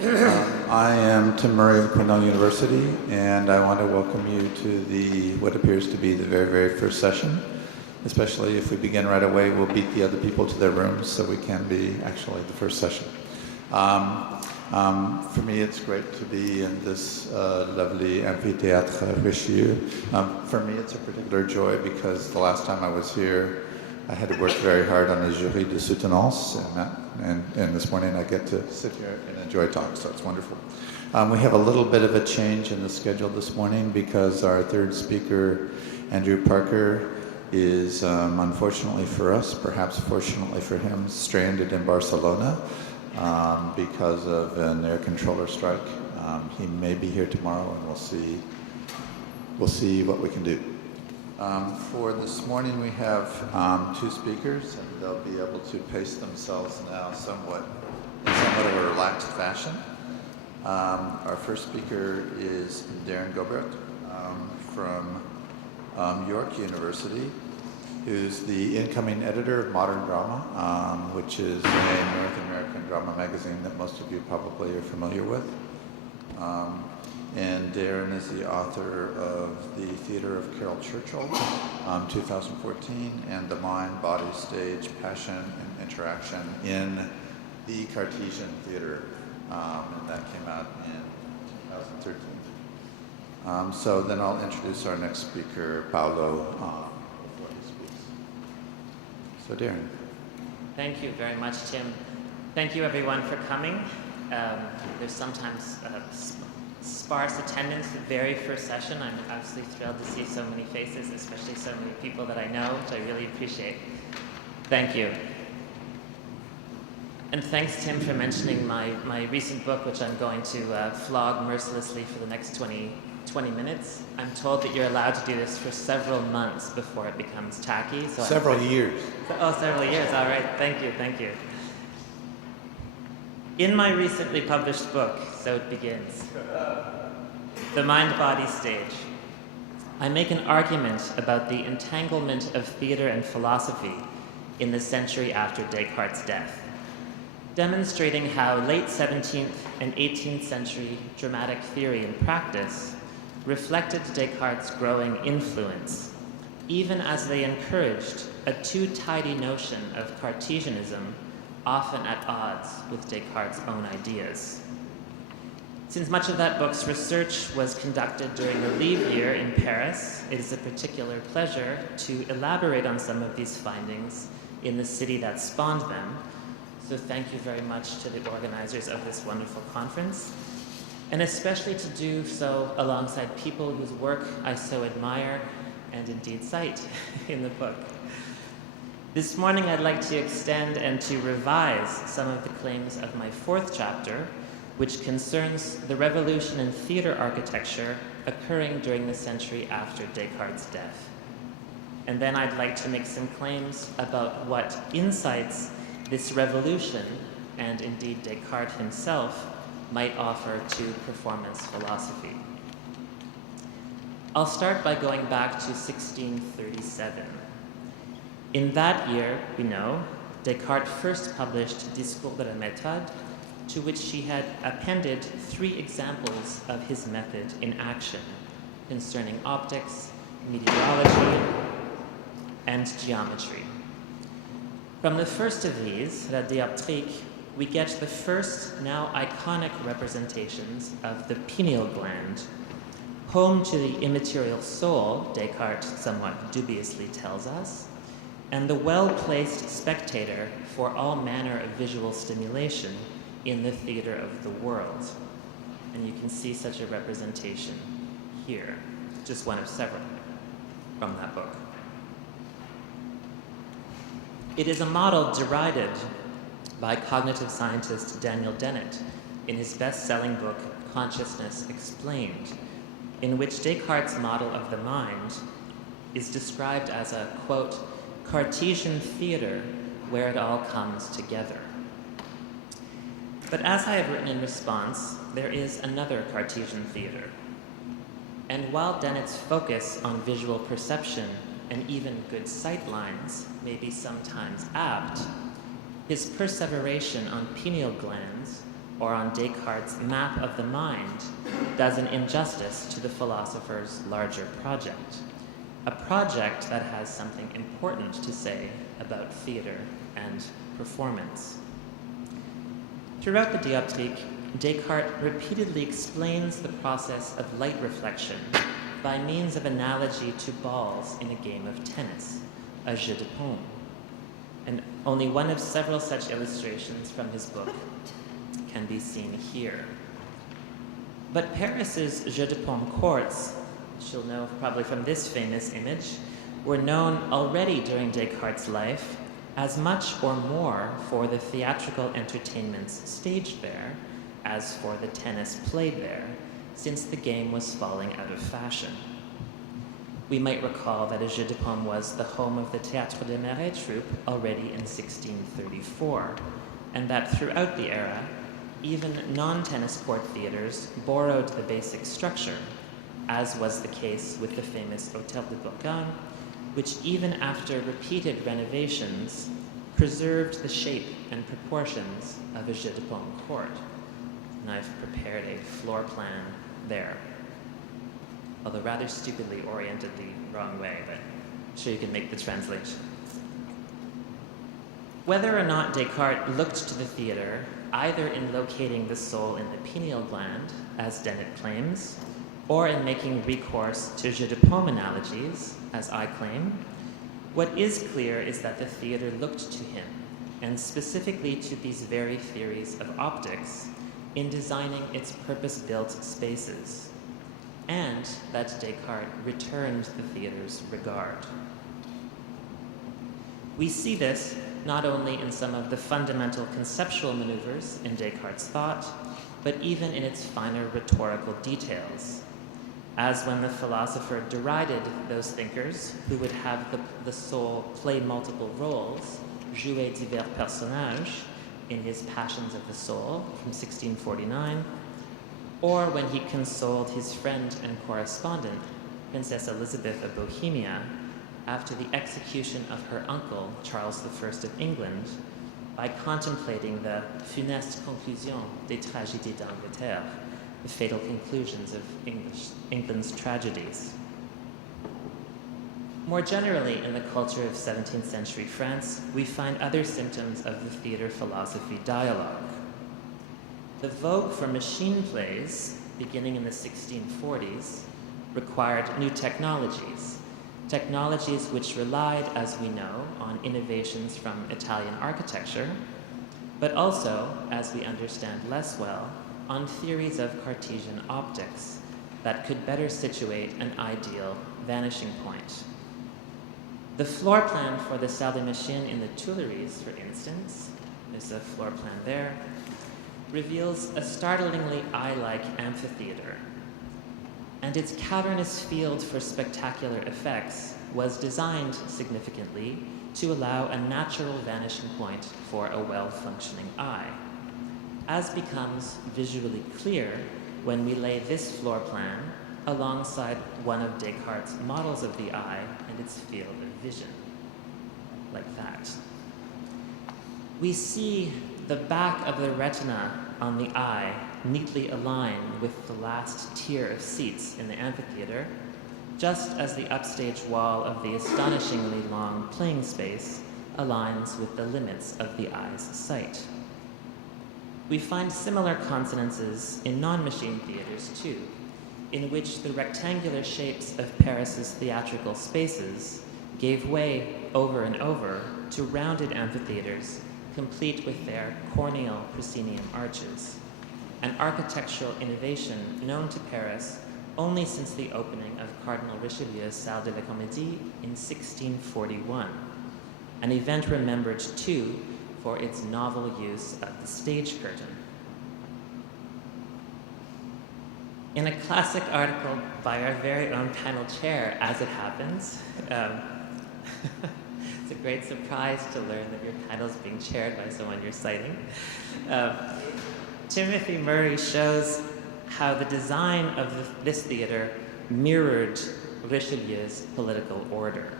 I am Tim Murray of Cornell University, and I want to welcome you to what appears to be the very, very first session. Especially if we begin right away, we'll beat the other people to their rooms, so we can be actually the first session. For me, it's great to be in this lovely Amphitheater Richelieu. For me, it's a particular joy because the last time I was here, I had to work very hard on a jury de soutenance, and this morning I get to sit here and enjoy talk, so it's wonderful. We have a little bit of a change in the schedule this morning because our third speaker, Andrew Parker, is unfortunately for us, perhaps fortunately for him, stranded in Barcelona because of an air controller strike. He may be here tomorrow, and we'll see what we can do. For this morning, we have two speakers, and they'll be able to pace themselves now somewhat of a relaxed fashion. Our first speaker is Darren Gobert from York University, who's the incoming editor of Modern Drama, which is a North American drama magazine that most of you probably are familiar with. And Darren is the author of The Theater of Carol Churchill, 2014, and The Mind, Body, Stage, Passion, and Interaction in the Cartesian Theater, and that came out in 2013. So then I'll introduce our next speaker, Paulo, before he speaks. So Darren. Thank you very much, Tim. Thank you everyone for coming. There's sometimes sparse attendance at the very first session. I'm absolutely thrilled to see so many faces, especially so many people that I know, which I really appreciate. Thank you. And thanks, Tim, for mentioning my recent book, which I'm going to flog mercilessly for the next 20 minutes. I'm told that you're allowed to do this for several months before it becomes tacky. So several years. Oh, several years. All right. Thank you. Thank you. In my recently published book, so it begins, The Mind, Body, Stage, I make an argument about the entanglement of theater and philosophy in the century after Descartes' death, demonstrating how late 17th and 18th century dramatic theory and practice reflected Descartes' growing influence, even as they encouraged a too tidy notion of Cartesianism, often at odds with Descartes' own ideas. Since much of that book's research was conducted during the leave year in Paris, it is a particular pleasure to elaborate on some of these findings in the city that spawned them. So thank you very much to the organizers of this wonderful conference, and especially to do so alongside people whose work I so admire and indeed cite in the book. This morning I'd like to extend and to revise some of the claims of my fourth chapter, which concerns the revolution in theater architecture occurring during the century after Descartes' death. And then I'd like to make some claims about what insights this revolution, and indeed Descartes himself, might offer to performance philosophy. I'll start by going back to 1637. In that year, we know, Descartes first published Discours de la Méthode, to which he had appended 3 examples of his method in action concerning optics, meteorology, and geometry. From the first of these, La Dioptrique, we get the first, now iconic representations of the pineal gland, home to the immaterial soul, Descartes somewhat dubiously tells us, and the well-placed spectator for all manner of visual stimulation in the theater of the world. And you can see such a representation here, just one of several from that book. It is a model derided by cognitive scientist Daniel Dennett in his best-selling book, Consciousness Explained, in which Descartes' model of the mind is described as a, quote, Cartesian theater where it all comes together. But as I have written in response, there is another Cartesian theater. And while Dennett's focus on visual perception and even good sight lines may be sometimes apt, his perseveration on pineal glands or on Descartes' map of the mind, does an injustice to the philosopher's larger project, a project that has something important to say about theater and performance. Throughout the Dioptrique, Descartes repeatedly explains the process of light reflection by means of analogy to balls in a game of tennis, a jeu de paume. And only one of several such illustrations from his book can be seen here. But Paris's jeu de paume courts, which you'll know probably from this famous image, were known already during Descartes' life as much or more for the theatrical entertainments staged there as for the tennis played there, since the game was falling out of fashion. We might recall that a jeu de paume was the home of the Théâtre des Marais troupe already in 1634, and that throughout the era, even non-tennis court theaters borrowed the basic structure, as was the case with the famous Hôtel de Bourgogne, which even after repeated renovations preserved the shape and proportions of a jeu de paume court. And I've prepared a floor plan there, although rather stupidly oriented the wrong way, but I'm sure you can make the translation. Whether or not Descartes looked to the theater, either in locating the soul in the pineal gland, as Dennett claims, or in making recourse to jeu de paume analogies, as I claim, what is clear is that the theater looked to him, and specifically to these very theories of optics, in designing its purpose-built spaces, and that Descartes returned the theater's regard. We see this not only in some of the fundamental conceptual maneuvers in Descartes' thought, but even in its finer rhetorical details, as when the philosopher derided those thinkers who would have the soul play multiple roles, jouer divers personnages, in his Passions of the Soul from 1649, or when he consoled his friend and correspondent, Princess Elizabeth of Bohemia, after the execution of her uncle, Charles I of England, by contemplating the funeste conclusion des tragédies d'Angleterre, the fatal conclusions of England's tragedies. More generally, in the culture of 17th century France, we find other symptoms of the theater philosophy dialogue. The vogue for machine plays, beginning in the 1640s, required new technologies, technologies which relied, as we know, on innovations from Italian architecture, but also, as we understand less well, on theories of Cartesian optics that could better situate an ideal vanishing point. The floor plan for the Salle des Machines in the Tuileries, for instance, there's a floor plan there, reveals a startlingly eye-like amphitheater. And its cavernous field for spectacular effects was designed significantly to allow a natural vanishing point for a well-functioning eye, as becomes visually clear when we lay this floor plan alongside one of Descartes' models of the eye and its field of vision, like that. We see the back of the retina on the eye neatly aligned with the last tier of seats in the amphitheater, just as the upstage wall of the astonishingly long playing space aligns with the limits of the eye's sight. We find similar consonances in non-machine theaters too, in which the rectangular shapes of Paris's theatrical spaces gave way over and over to rounded amphitheaters complete with their corneal proscenium arches, an architectural innovation known to Paris only since the opening of Cardinal Richelieu's Salle de la Comédie in 1641, an event remembered too for its novel use of the stage curtain. In a classic article by our very own panel chair, as it happens, it's a great surprise to learn that your panel is being chaired by someone you're citing. Timothy Murray shows how the design of this theater mirrored Richelieu's political order.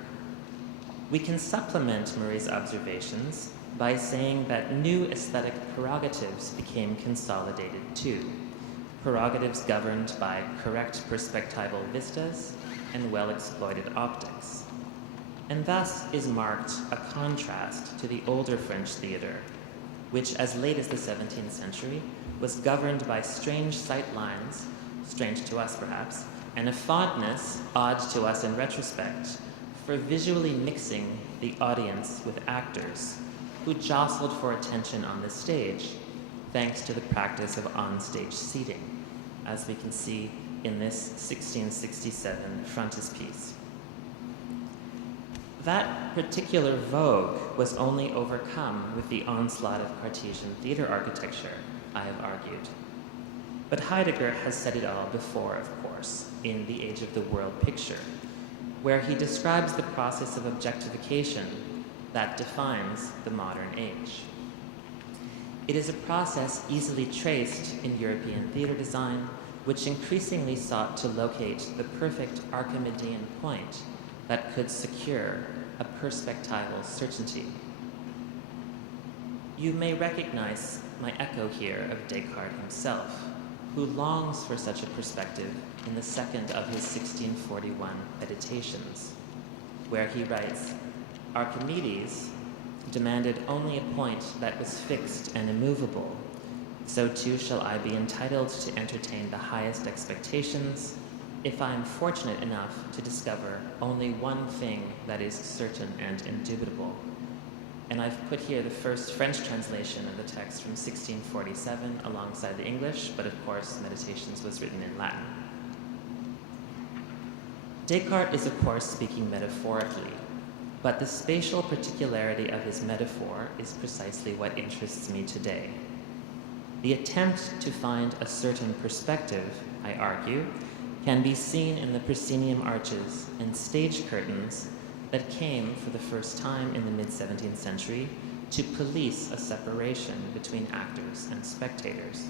We can supplement Murray's observations by saying that new aesthetic prerogatives became consolidated too, prerogatives governed by correct perspectival vistas and well-exploited optics, and thus is marked a contrast to the older French theatre, which as late as the 17th century was governed by strange sight lines, strange to us perhaps, and a fondness, odd to us in retrospect, for visually mixing the audience with actors who jostled for attention on the stage, thanks to the practice of on-stage seating, as we can see in this 1667 frontispiece. That particular vogue was only overcome with the onslaught of Cartesian theater architecture, I have argued. But Heidegger has said it all before, of course, in The Age of the World Picture, where he describes the process of objectification that defines the modern age. It is a process easily traced in European theater design, which increasingly sought to locate the perfect Archimedean point that could secure a perspectival certainty. You may recognize my echo here of Descartes himself, who longs for such a perspective in the second of his 1641 Meditations, where he writes, Archimedes demanded only a point that was fixed and immovable. So too shall I be entitled to entertain the highest expectations if I am fortunate enough to discover only one thing that is certain and indubitable. And I've put here the first French translation of the text from 1647 alongside the English, but of course Meditations was written in Latin. Descartes is of course speaking metaphorically, but the spatial particularity of his metaphor is precisely what interests me today. The attempt to find a certain perspective, I argue, can be seen in the proscenium arches and stage curtains that came for the first time in the mid-17th century to police a separation between actors and spectators.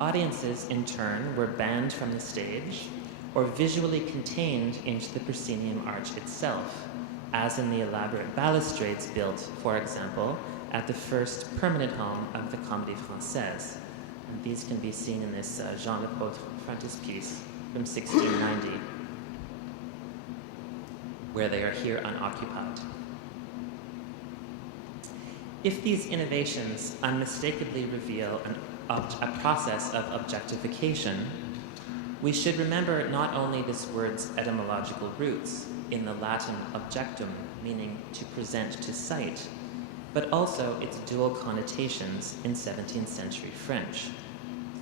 Audiences, in turn, were banned from the stage or visually contained into the proscenium arch itself, as in the elaborate balustrades built, for example, at the first permanent home of the Comédie Française. And these can be seen in this Jean Lepaute frontispiece from 1690, where they are here unoccupied. If these innovations unmistakably reveal a process of objectification, we should remember not only this word's etymological roots in the Latin objectum, meaning to present to sight, but also its dual connotations in 17th century French.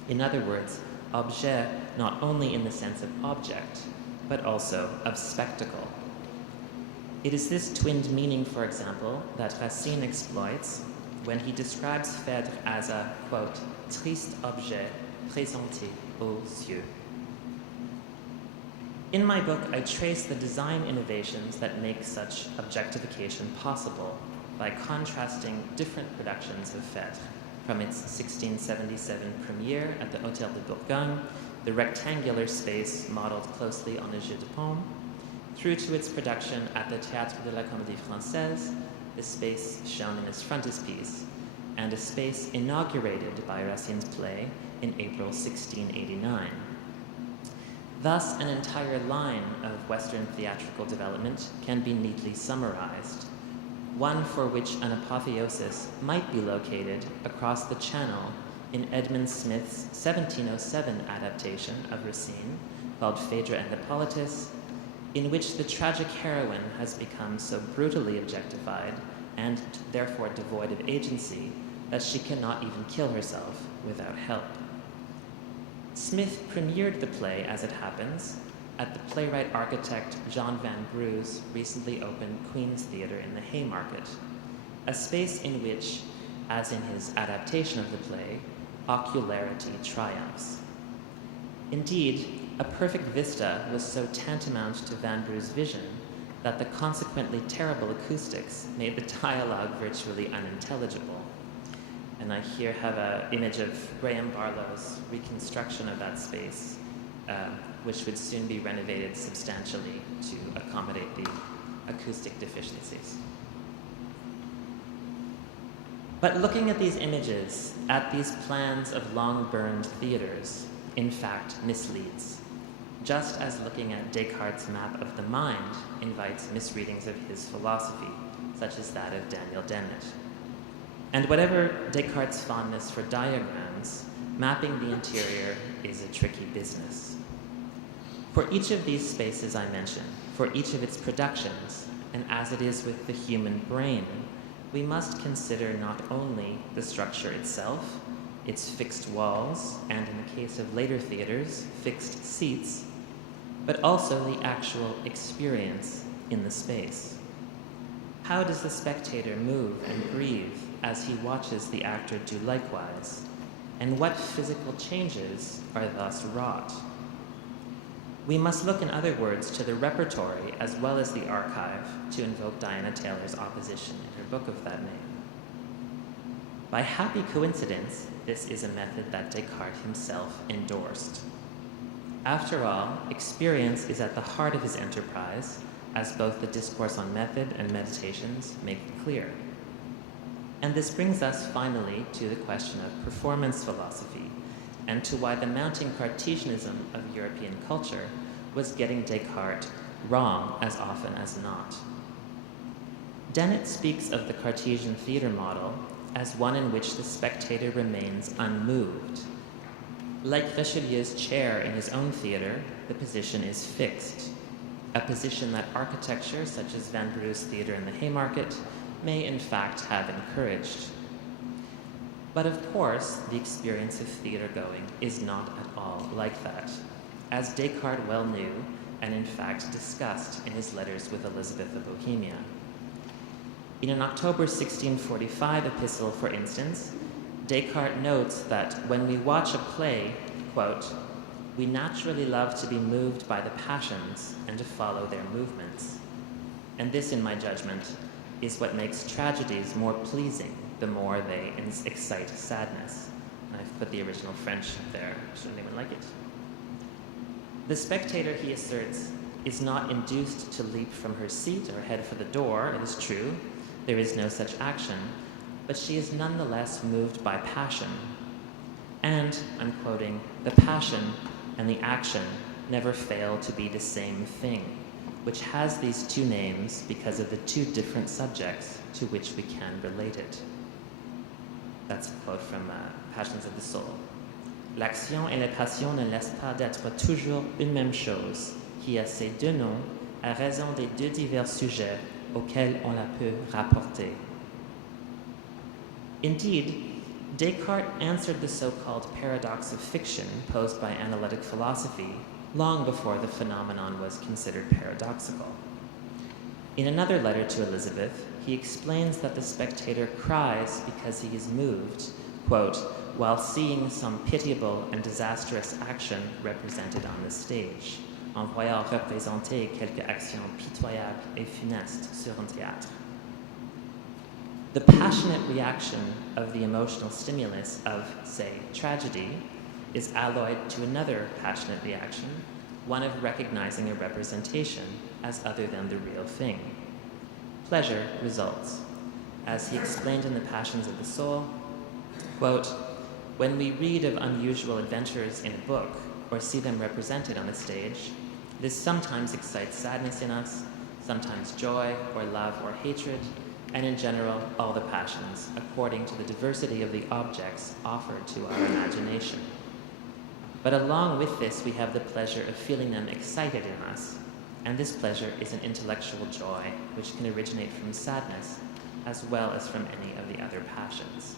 In other words, objet not only in the sense of object, but also of spectacle. It is this twinned meaning, for example, that Racine exploits when he describes Phèdre as a, quote, triste objet présenté aux yeux. In my book, I trace the design innovations that make such objectification possible by contrasting different productions of Phèdre, from its 1677 premiere at the Hôtel de Bourgogne, the rectangular space modeled closely on a jeu de paume, through to its production at the Théâtre de la Comédie Française, the space shown in this frontispiece, and a space inaugurated by Racine's play in April 1689. Thus, an entire line of Western theatrical development can be neatly summarized, one for which an apotheosis might be located across the Channel in Edmund Smith's 1707 adaptation of Racine, called Phaedra and Hippolytus, in which the tragic heroine has become so brutally objectified and therefore devoid of agency that she cannot even kill herself without help. Smith premiered the play, as it happens, at the playwright-architect John Vanbrugh's recently opened Queen's Theatre in the Haymarket, a space in which, as in his adaptation of the play, ocularity triumphs. Indeed, a perfect vista was so tantamount to Vanbrugh's vision that the consequently terrible acoustics made the dialogue virtually unintelligible. And I here have an image of Graham Barlow's reconstruction of that space, which would soon be renovated substantially to accommodate the acoustic deficiencies. But looking at these images, at these plans of long-burned theaters, in fact misleads, just as looking at Descartes' map of the mind invites misreadings of his philosophy, such as that of Daniel Dennett. And whatever Descartes' fondness for diagrams, mapping the interior is a tricky business. For each of these spaces I mention, for each of its productions, and as it is with the human brain, we must consider not only the structure itself, its fixed walls, and in the case of later theaters, fixed seats, but also the actual experience in the space. How does the spectator move and breathe as he watches the actor do likewise? And what physical changes are thus wrought? We must look, in other words, to the repertory as well as the archive to invoke Diana Taylor's opposition in her book of that name. By happy coincidence, this is a method that Descartes himself endorsed. After all, experience is at the heart of his enterprise, as both the Discourse on Method and Meditations make clear. And this brings us finally to the question of performance philosophy, and to why the mounting Cartesianism of European culture was getting Descartes wrong as often as not. Dennett speaks of the Cartesian theater model as one in which the spectator remains unmoved. Like Richelieu's chair in his own theater, the position is fixed, a position that architecture such as Vanbrugh's theater in the Haymarket may in fact have encouraged. But of course, the experience of theater going is not at all like that, as Descartes well knew and in fact discussed in his letters with Elizabeth of Bohemia. In an October 1645 epistle, for instance, Descartes notes that when we watch a play, quote, we naturally love to be moved by the passions and to follow their movements. And this, in my judgment, is what makes tragedies more pleasing the more they excite sadness. And I've put the original French there. Should anyone like it? The spectator, he asserts, is not induced to leap from her seat or head for the door. It is true, there is no such action, but she is nonetheless moved by passion. And, I'm quoting, the passion and the action never fail to be the same thing, which has these two names because of the two different subjects to which we can relate it. That's a quote from Passions of the Soul. L'action et la passion ne laissent pas d'être toujours une même chose, qui a ces deux noms à raison des deux divers sujets auxquels on la peut rapporter. Indeed, Descartes answered the so-called paradox of fiction posed by analytic philosophy long before the phenomenon was considered paradoxical. In another letter to Elizabeth, he explains that the spectator cries because he is moved, quote, while seeing some pitiable and disastrous action represented on the stage, en voyant représenter quelque action pitoyable et funeste sur un théâtre. The passionate reaction of the emotional stimulus of, say, tragedy, is alloyed to another passionate reaction, one of recognizing a representation as other than the real thing. Pleasure results. As he explained in the Passions of the Soul, quote, when we read of unusual adventures in a book or see them represented on a stage, this sometimes excites sadness in us, sometimes joy or love or hatred, and in general, all the passions, according to the diversity of the objects offered to our imagination. But along with this, we have the pleasure of feeling them excited in us, and this pleasure is an intellectual joy which can originate from sadness as well as from any of the other passions.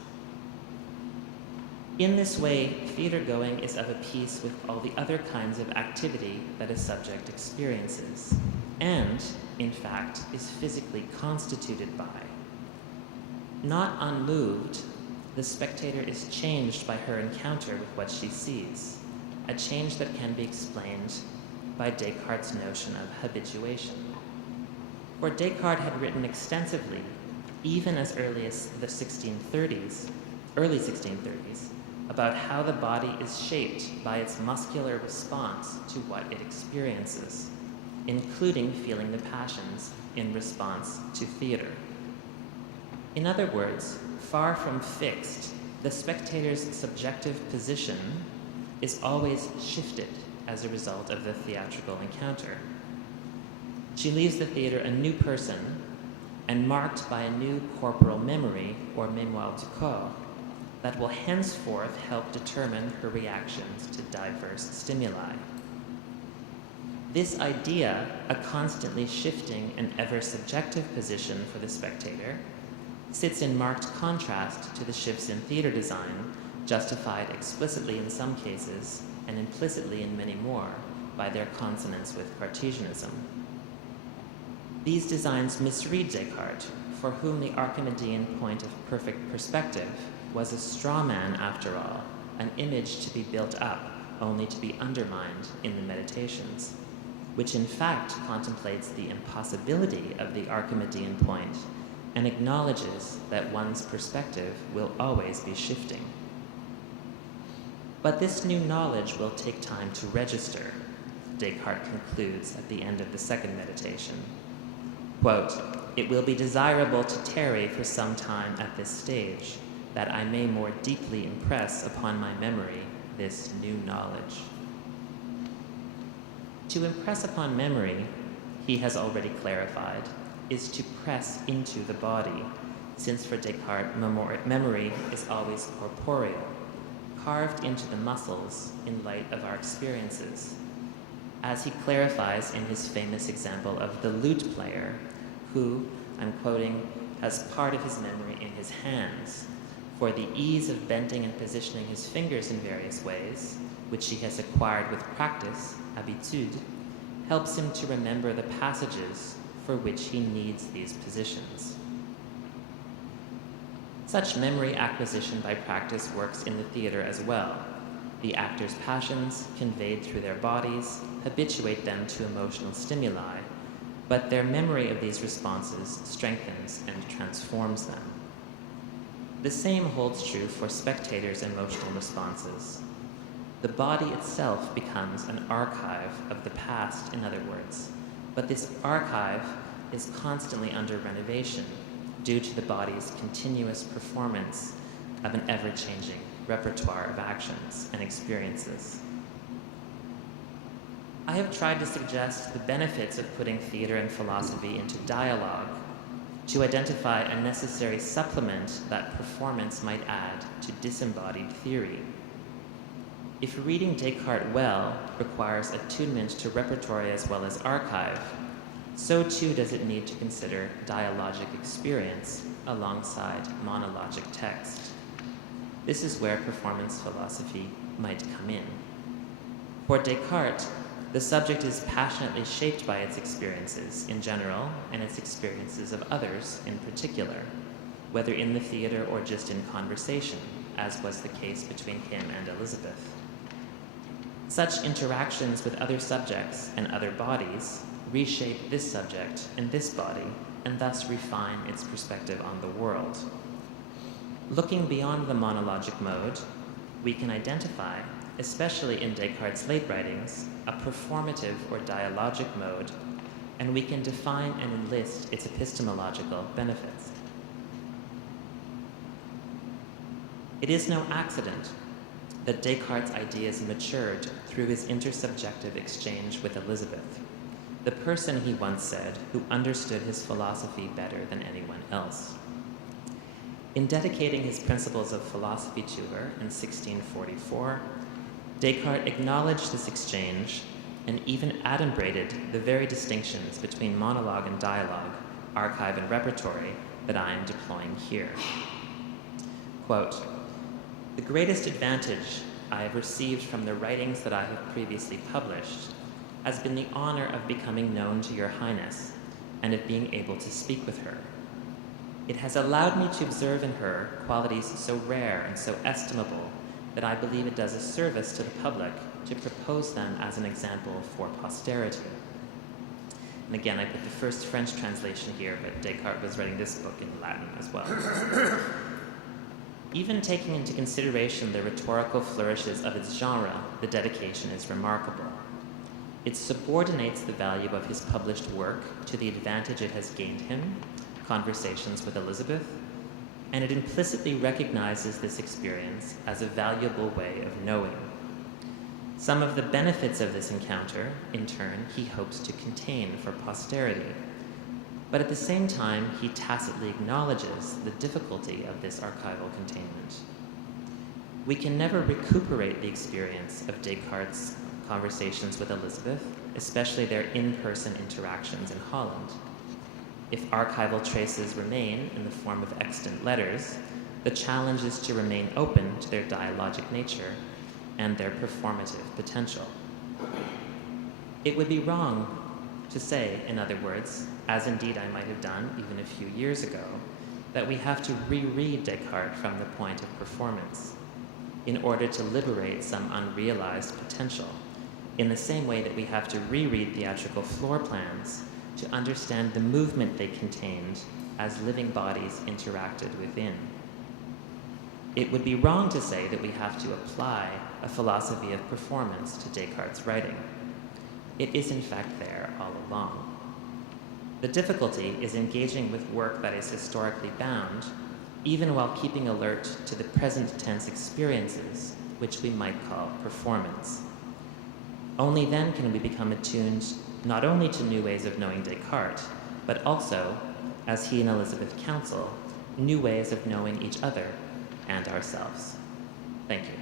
In this way, theater-going is of a piece with all the other kinds of activity that a subject experiences, and, in fact, is physically constituted by. Not unmoved, the spectator is changed by her encounter with what she sees, a change that can be explained by Descartes' notion of habituation. For Descartes had written extensively, even as early as the early 1630s, about how the body is shaped by its muscular response to what it experiences, including feeling the passions in response to theater. In other words, far from fixed, the spectator's subjective position is always shifted as a result of the theatrical encounter. She leaves the theater a new person and marked by a new corporal memory, or mémoire du corps, that will henceforth help determine her reactions to diverse stimuli. This idea, a constantly shifting and ever subjective position for the spectator, sits in marked contrast to the shifts in theater design, justified explicitly in some cases and implicitly in many more by their consonance with Cartesianism. These designs misread Descartes, for whom the Archimedean point of perfect perspective was a straw man after all, an image to be built up only to be undermined in the Meditations, which in fact contemplates the impossibility of the Archimedean point and acknowledges that one's perspective will always be shifting. But this new knowledge will take time to register, Descartes concludes at the end of the second meditation. Quote, "It will be desirable to tarry for some time at this stage, that I may more deeply impress upon my memory this new knowledge." To impress upon memory, he has already clarified, is to press into the body, since for Descartes, memory is always corporeal, carved into the muscles in light of our experiences, as he clarifies in his famous example of the lute player, who, I'm quoting, has part of his memory in his hands, for the ease of bending and positioning his fingers in various ways, which he has acquired with practice, habitude, helps him to remember the passages for which he needs these positions. Such memory acquisition by practice works in the theater as well. The actors' passions, conveyed through their bodies, habituate them to emotional stimuli, but their memory of these responses strengthens and transforms them. The same holds true for spectators' emotional responses. The body itself becomes an archive of the past, in other words, but this archive is constantly under renovation due to the body's continuous performance of an ever-changing repertoire of actions and experiences. I have tried to suggest the benefits of putting theater and philosophy into dialogue to identify a necessary supplement that performance might add to disembodied theory. If reading Descartes well requires attunement to repertory as well as archive, so too does it need to consider dialogic experience alongside monologic text. This is where performance philosophy might come in. For Descartes, the subject is passionately shaped by its experiences in general and its experiences of others in particular, whether in the theater or just in conversation, as was the case between him and Elizabeth. Such interactions with other subjects and other bodies reshape this subject and this body, and thus refine its perspective on the world. Looking beyond the monologic mode, we can identify, especially in Descartes' late writings, a performative or dialogic mode, and we can define and enlist its epistemological benefits. It is no accident that Descartes' ideas matured through his intersubjective exchange with Elizabeth, the person, he once said, who understood his philosophy better than anyone else. In dedicating his Principles of Philosophy to her in 1644, Descartes acknowledged this exchange and even adumbrated the very distinctions between monologue and dialogue, archive and repertory, that I am deploying here. Quote, "The greatest advantage I have received from the writings that I have previously published has been the honor of becoming known to your Highness and of being able to speak with her. It has allowed me to observe in her qualities so rare and so estimable that I believe it does a service to the public to propose them as an example for posterity." And again, I put the first French translation here, but Descartes was writing this book in Latin as well. Even taking into consideration the rhetorical flourishes of its genre, the dedication is remarkable. It subordinates the value of his published work to the advantage it has gained him, Conversations with Elizabeth, and it implicitly recognizes this experience as a valuable way of knowing. Some of the benefits of this encounter, in turn, he hopes to contain for posterity. But at the same time, he tacitly acknowledges the difficulty of this archival containment. We can never recuperate the experience of Descartes' conversations with Elizabeth, especially their in-person interactions in Holland. If archival traces remain in the form of extant letters, the challenge is to remain open to their dialogic nature and their performative potential. It would be wrong to say, in other words, as indeed I might have done even a few years ago, that we have to reread Descartes from the point of performance in order to liberate some unrealized potential, in the same way that we have to reread theatrical floor plans to understand the movement they contained as living bodies interacted within. It would be wrong to say that we have to apply a philosophy of performance to Descartes' writing. It is in fact there all along. The difficulty is engaging with work that is historically bound, even while keeping alert to the present tense experiences, which we might call performance. Only then can we become attuned not only to new ways of knowing Descartes, but also, as he and Elizabeth counsel, new ways of knowing each other and ourselves. Thank you.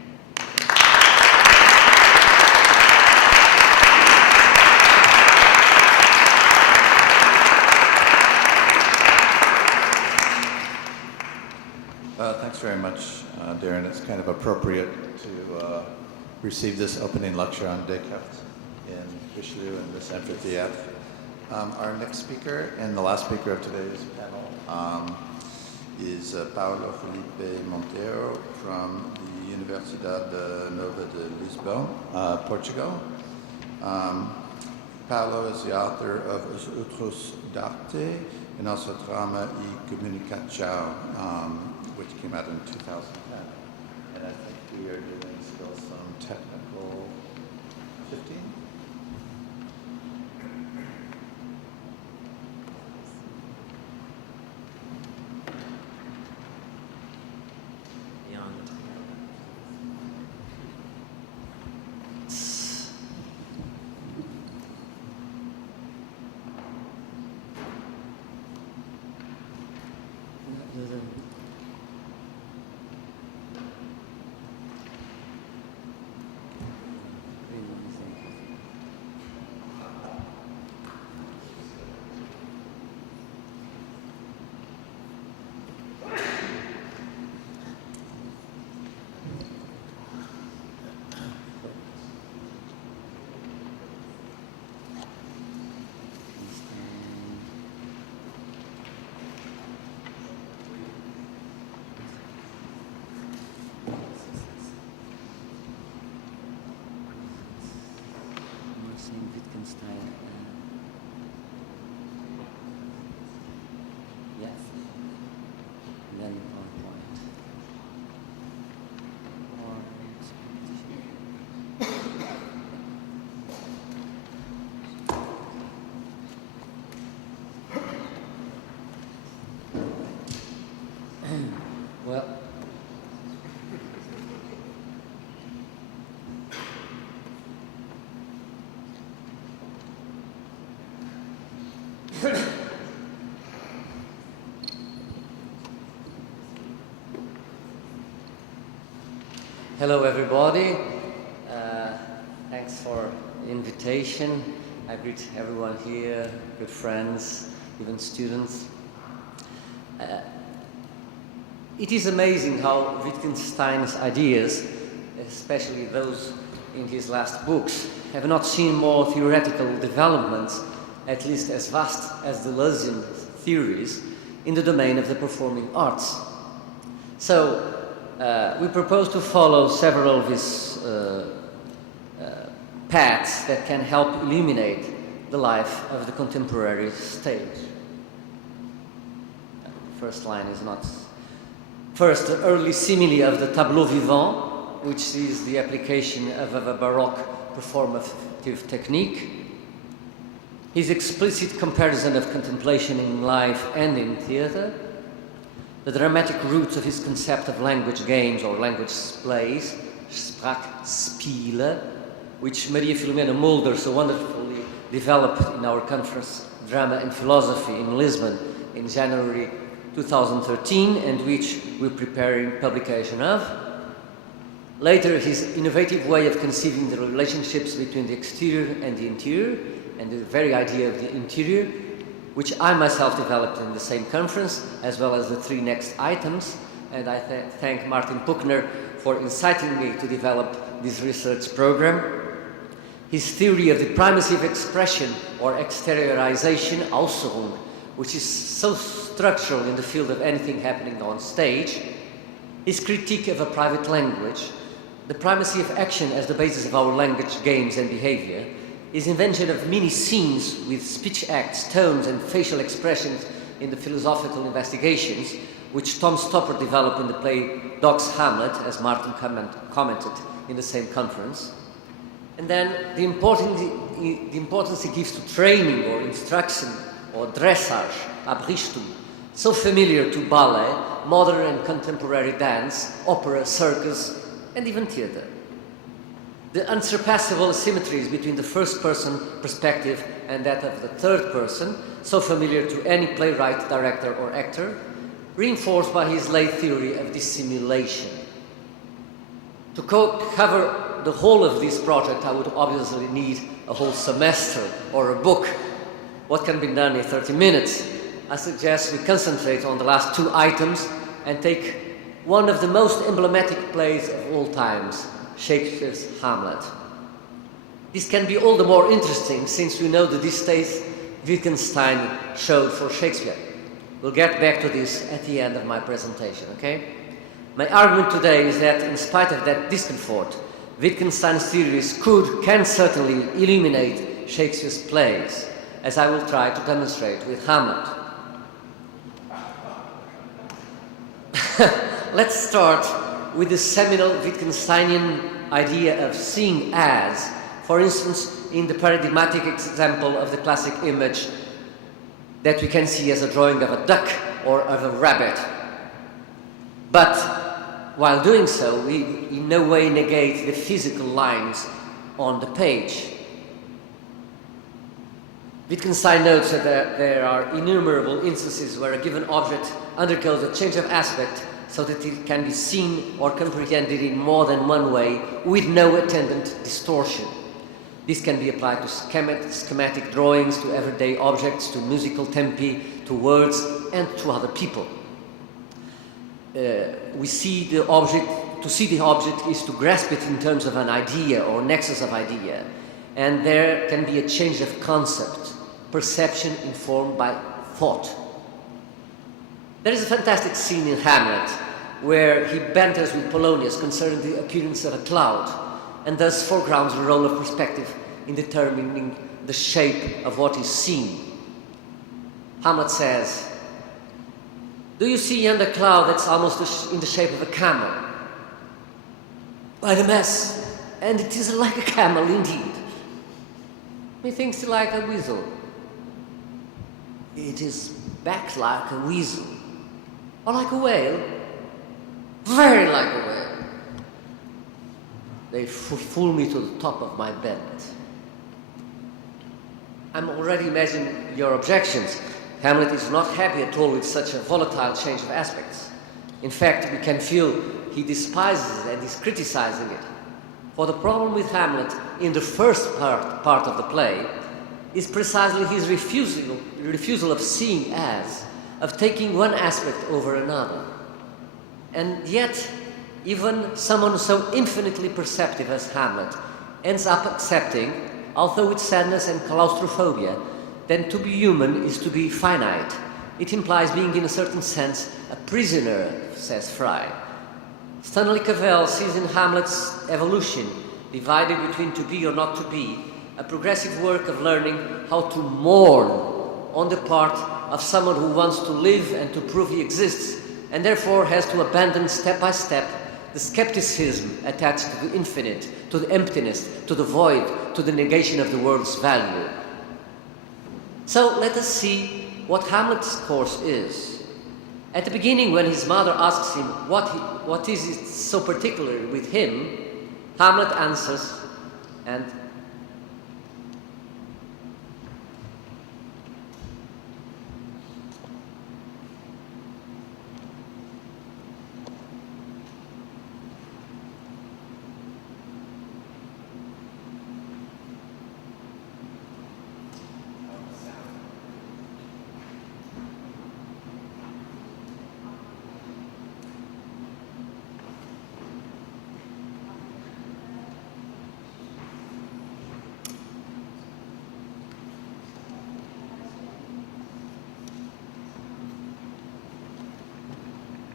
Thanks very much, Darren. It's kind of appropriate to receive this opening lecture on Descartes in Richelieu in this amphitheater. Our next speaker and the last speaker of today's panel is Paulo Filipe Monteiro from the Universidade Nova de Lisboa, Portugal. Paulo is the author of Os Outros d'Arte and also Drama e Comunicação, which came out in 2010. And I think we are doing still some technical 15. Wittgenstein. Yes. And then PowerPoint. Well. Hello everybody, thanks for the invitation. I greet everyone here, good friends, even students. It is amazing how Wittgenstein's ideas, especially those in his last books, have not seen more theoretical developments, at least as vast as Deleuzean theories, in the domain of the performing arts. So, we propose to follow several of his paths that can help illuminate the life of the contemporary stage. The first line is not... First, the early simile of the tableau vivant, which is the application of a Baroque performative technique. His explicit comparison of contemplation in life and in theatre. the dramatic roots of his concept of language games or language plays, Sprachspiele, which Maria Filomena Mulder so wonderfully developed in our conference Drama and Philosophy in Lisbon in January 2013, and which we're preparing publication of. Later, his innovative way of conceiving the relationships between the exterior and the interior, and the very idea of the interior, which I myself developed in the same conference, as well as the three next items, and I thank Martin Puckner for inciting me to develop this research program. His theory of the primacy of expression or exteriorization, Ausserung, which is so structural in the field of anything happening on stage. His critique of a private language, the primacy of action as the basis of our language games and behavior, his invention of mini scenes with speech acts, tones and facial expressions in the philosophical investigations, which Tom Stopper developed in the play Doc's Hamlet, as Martin commented in the same conference. And then the importance he gives to training or instruction or dressage, Abrichtung, so familiar to ballet, modern and contemporary dance, opera, circus, and even theater. The unsurpassable asymmetries between the first-person perspective and that of the third person, so familiar to any playwright, director, or actor, reinforced by his late theory of dissimulation. To cover the whole of this project, I would obviously need a whole semester or a book. What can be done in 30 minutes? I suggest we concentrate on the last two items and take one of the most emblematic plays of all times, Shakespeare's Hamlet. This can be all the more interesting since we know the distaste Wittgenstein showed for Shakespeare. We'll get back to this at the end of my presentation, okay? My argument today is that in spite of that discomfort, Wittgenstein's theories can certainly illuminate Shakespeare's plays, as I will try to demonstrate with Hamlet. Let's start with the seminal Wittgensteinian idea of seeing as, for instance, in the paradigmatic example of the classic image that we can see as a drawing of a duck or of a rabbit. But while doing so, we in no way negate the physical lines on the page. Wittgenstein notes that there are innumerable instances where a given object undergoes a change of aspect so that it can be seen or comprehended in more than one way with no attendant distortion. This can be applied to schematic drawings, to everyday objects, to musical tempi, to words, and to other people. To see the object is to grasp it in terms of an idea or nexus of idea, and there can be a change of concept, perception informed by thought. There is a fantastic scene in Hamlet where he banters with Polonius concerning the appearance of a cloud, and thus foregrounds the role of perspective in determining the shape of what is seen. Hamlet says, "Do you see yonder cloud that's almost in the shape of a camel?" "By the mass, and it is like a camel indeed." "Methinks like a weasel." "It is backed like a weasel." "Or like a whale?" "Very like a whale." They fool me to the top of my bed. I'm already imagining your objections. Hamlet is not happy at all with such a volatile change of aspects. In fact, we can feel he despises it and is criticizing it. For the problem with Hamlet in the first part of the play is precisely his refusal of seeing as, of taking one aspect over another. And yet, even someone so infinitely perceptive as Hamlet ends up accepting, although with sadness and claustrophobia, that to be human is to be finite. It implies being, in a certain sense, a prisoner, says Fry. Stanley Cavell sees in Hamlet's evolution, divided between to be or not to be, a progressive work of learning how to mourn on the part of someone who wants to live and to prove he exists, and therefore has to abandon step by step the skepticism attached to the infinite, to the emptiness, to the void, to the negation of the world's value. So let us see what Hamlet's course is. At the beginning, when his mother asks him what is it so particular with him, Hamlet answers, and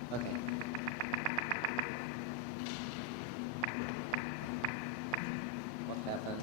okay. What happened?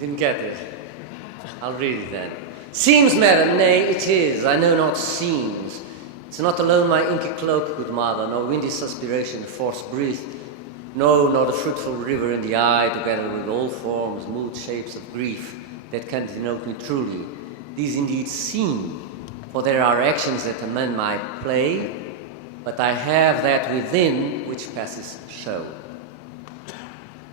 Didn't get it. I'll read it then. Seems, madam, nay, it is. I know not seems. It's not alone my inky cloak, good mother, nor windy suspiration, force breathed, no, nor the fruitful river in the eye, together with all forms, mood, shapes of grief, that can denote me truly. These indeed seem, for there are actions that a man might play, but I have that within which passes show.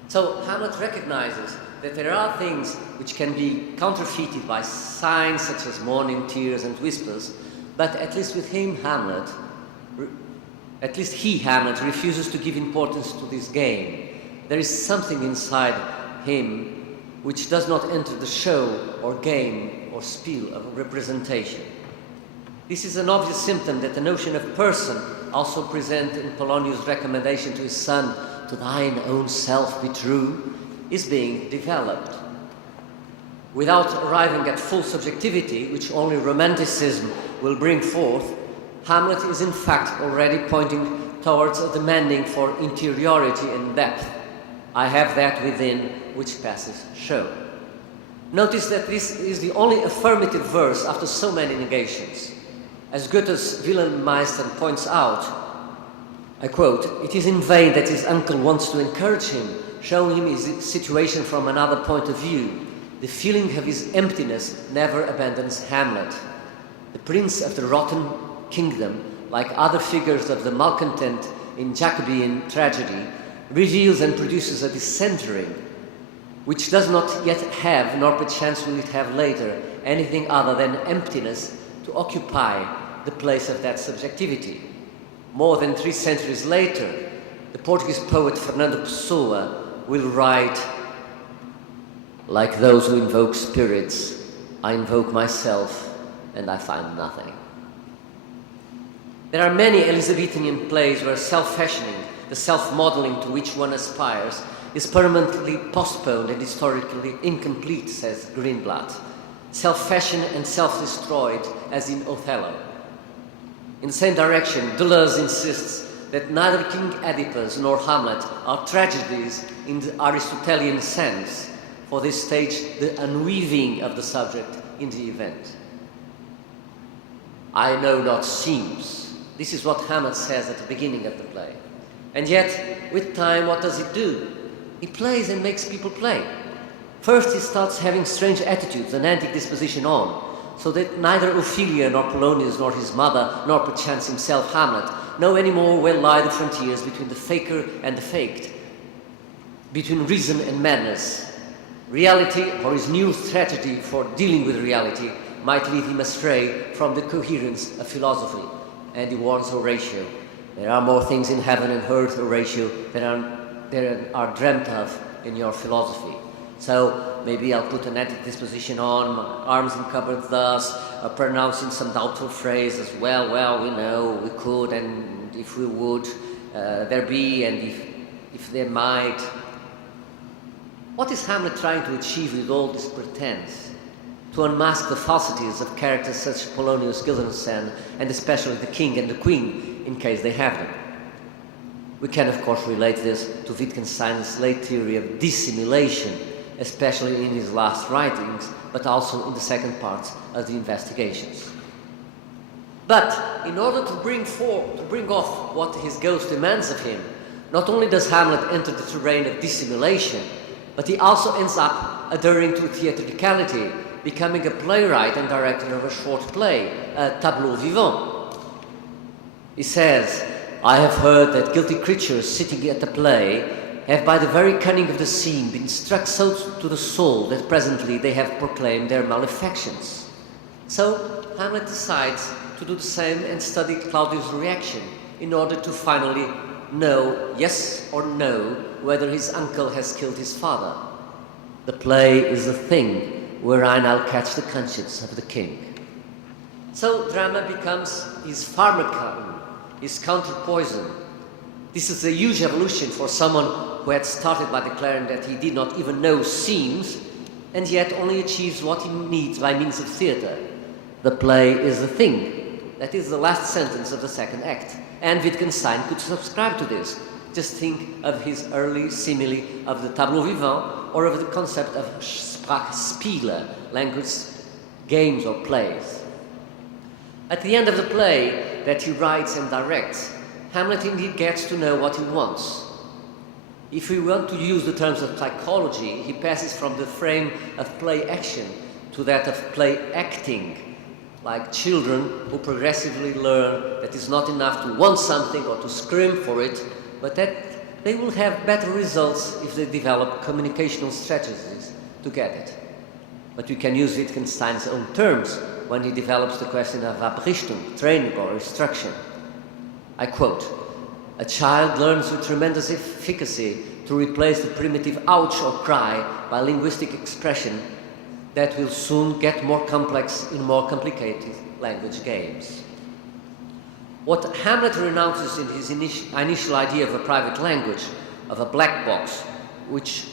So Hamlet recognizes that there are things which can be counterfeited by signs such as mourning, tears, and whispers, but at least with him, Hamlet, Hamlet, refuses to give importance to this game. There is something inside him which does not enter the show or game or spiel of representation. This is an obvious symptom that the notion of person, also present in Polonius' recommendation to his son, to thine own self be true, is being developed. Without arriving at full subjectivity, which only romanticism will bring forth, Hamlet is in fact already pointing towards a demanding for interiority and depth. I have that within which passes show. Notice that this is the only affirmative verse after so many negations. As Goethe's Wilhelm points out, I quote, "It is in vain that his uncle wants to encourage him, showing him his situation from another point of view. The feeling of his emptiness never abandons Hamlet. The prince of the rotten kingdom, like other figures of the malcontent in Jacobean tragedy, reveals and produces a dissentering, which does not yet have, nor perchance will it have later, anything other than emptiness to occupy the place of that subjectivity." More than 3 centuries later, the Portuguese poet Fernando Pessoa will write, "Like those who invoke spirits, I invoke myself, and I find nothing." There are many Elizabethan plays where self-fashioning, the self-modeling to which one aspires, is permanently postponed and historically incomplete, says Greenblatt. Self-fashioned and self-destroyed, as in Othello. In the same direction, Deleuze insists that neither King Oedipus nor Hamlet are tragedies in the Aristotelian sense, for they stage the unweaving of the subject in the event. I know not seems. This is what Hamlet says at the beginning of the play. And yet, with time, what does he do? He plays and makes people play. First, he starts having strange attitudes and antic disposition on, so that neither Ophelia nor Polonius nor his mother, nor perchance himself, Hamlet, know any more where lie the frontiers between the faker and the faked, between reason and madness. Reality, or his new strategy for dealing with reality, might lead him astray from the coherence of philosophy. And he warns Horatio, "There are more things in heaven and earth, Horatio, than are are dreamt of in your philosophy. So maybe I'll put an antidisposition on, my arms encumbered thus, pronouncing some doubtful phrase as well, we know, we could, and if we would, there be, and if there might. What is Hamlet trying to achieve with all this pretense? To unmask the falsities of characters such as Polonius, Guildenstern, and especially the king and the queen, in case they have them. We can of course relate this to Wittgenstein's late theory of dissimulation, especially in his last writings, but also in the second part of the investigations. But in order to bring off what his ghost demands of him, not only does Hamlet enter the terrain of dissimulation, but he also ends up adhering to theatricality, becoming a playwright and director of a short play, a tableau vivant. He says, "I have heard that guilty creatures sitting at a play have by the very cunning of the scene been struck so to the soul that presently they have proclaimed their malefactions." So Hamlet decides to do the same and study Claudius' reaction in order to finally know, yes or no, whether his uncle has killed his father. The play is the thing wherein I'll catch the conscience of the king. So drama becomes his pharmacon, his counterpoison. This is a huge evolution for someone who had started by declaring that he did not even know scenes, and yet only achieves what he needs by means of theatre. The play is the thing. That is the last sentence of the second act. And Wittgenstein could subscribe to this. Just think of his early simile of the tableau vivant, or of the concept of Sprachspiele, language games or plays. At the end of the play that he writes and directs, Hamlet indeed gets to know what he wants. If we want to use the terms of psychology, he passes from the frame of play action to that of play acting, like children who progressively learn that it's not enough to want something or to scream for it, but that they will have better results if they develop communicational strategies to get it. But we can use Wittgenstein's own terms when he develops the question of Abrichtung, training or instruction. I quote, "A child learns with tremendous efficacy to replace the primitive ouch or cry by linguistic expression that will soon get more complex in more complicated language games." What Hamlet renounces in his initial idea of a private language, of a black box, which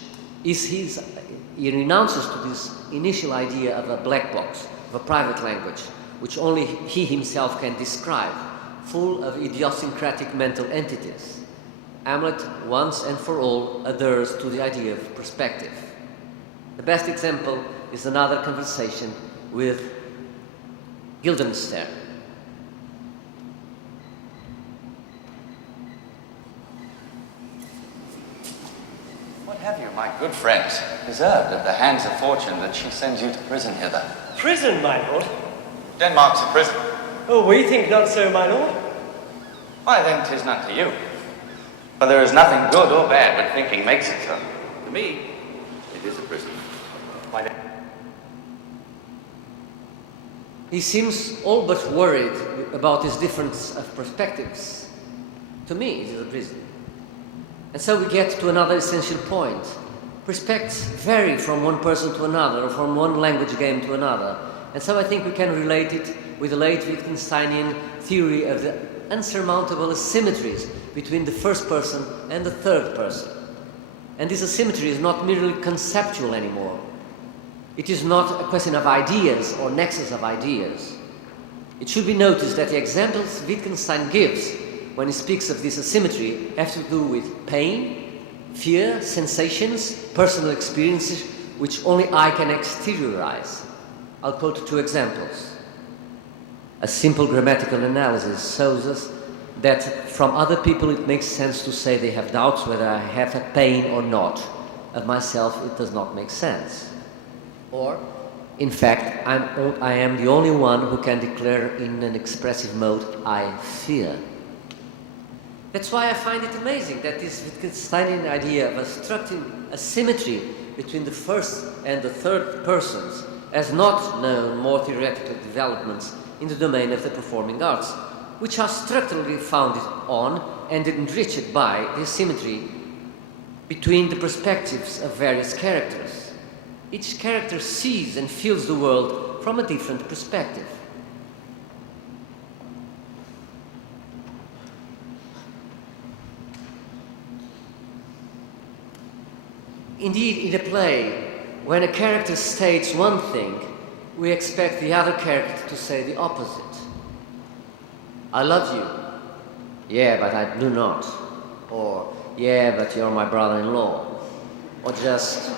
is he renounces to this initial idea of a black box, of a private language, which only he himself can describe, full of idiosyncratic mental entities. Hamlet, once and for all, adheres to the idea of perspective. The best example is another conversation with Guildenstern. What have you, my good friends, deserved at the hands of fortune that she sends you to prison hither? Prison, my lord? Denmark's a prison. Oh, we think not so, my lord. Why then 'tis none to you. For there is nothing good or bad but thinking makes it so. To me, it is a prison. Why then? He seems all but worried about his difference of perspectives. To me, it is a prison. And so we get to another essential point. Perspectives vary from one person to another, or from one language game to another. And so I think we can relate it with the late Wittgensteinian theory of the unsurmountable asymmetries between the first person and the third person. And this asymmetry is not merely conceptual anymore. It is not a question of ideas or nexus of ideas. It should be noticed that the examples Wittgenstein gives when he speaks of this asymmetry have to do with pain, fear, sensations, personal experiences which only I can exteriorize. I'll quote two examples. A simple grammatical analysis shows us that from other people it makes sense to say they have doubts whether I have a pain or not. Of myself it does not make sense. Or, in fact, I am the only one who can declare in an expressive mode, I fear. That's why I find it amazing that this Wittgensteinian idea of obstructing a symmetry between the first and the third persons has not known more theoretical developments in the domain of the performing arts, which are structurally founded on and enriched by the symmetry between the perspectives of various characters. Each character sees and feels the world from a different perspective. Indeed, in a play, when a character states one thing, we expect the other character to say the opposite. I love you. Yeah, but I do not. Or, yeah, but you're my brother-in-law. Or just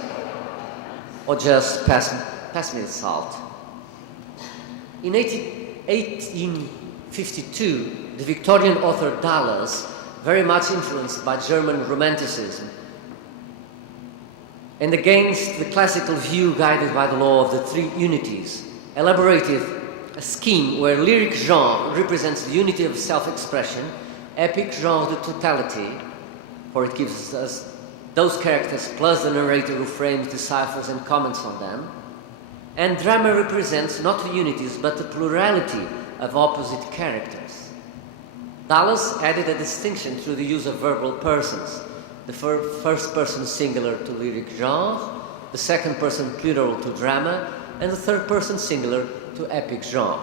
pass me the salt. In 1852, the Victorian author Dallas, very much influenced by German Romanticism, and against the classical view guided by the law of the three unities, elaborated a scheme where lyric genre represents the unity of self-expression, epic genre the totality, for it gives us those characters plus the narrator who frames, deciphers and comments on them, and drama represents not the unities but the plurality of opposite characters. Dallas added a distinction through the use of verbal persons, the first person singular to lyric genre, the second person plural to drama, and the third person singular to epic genre.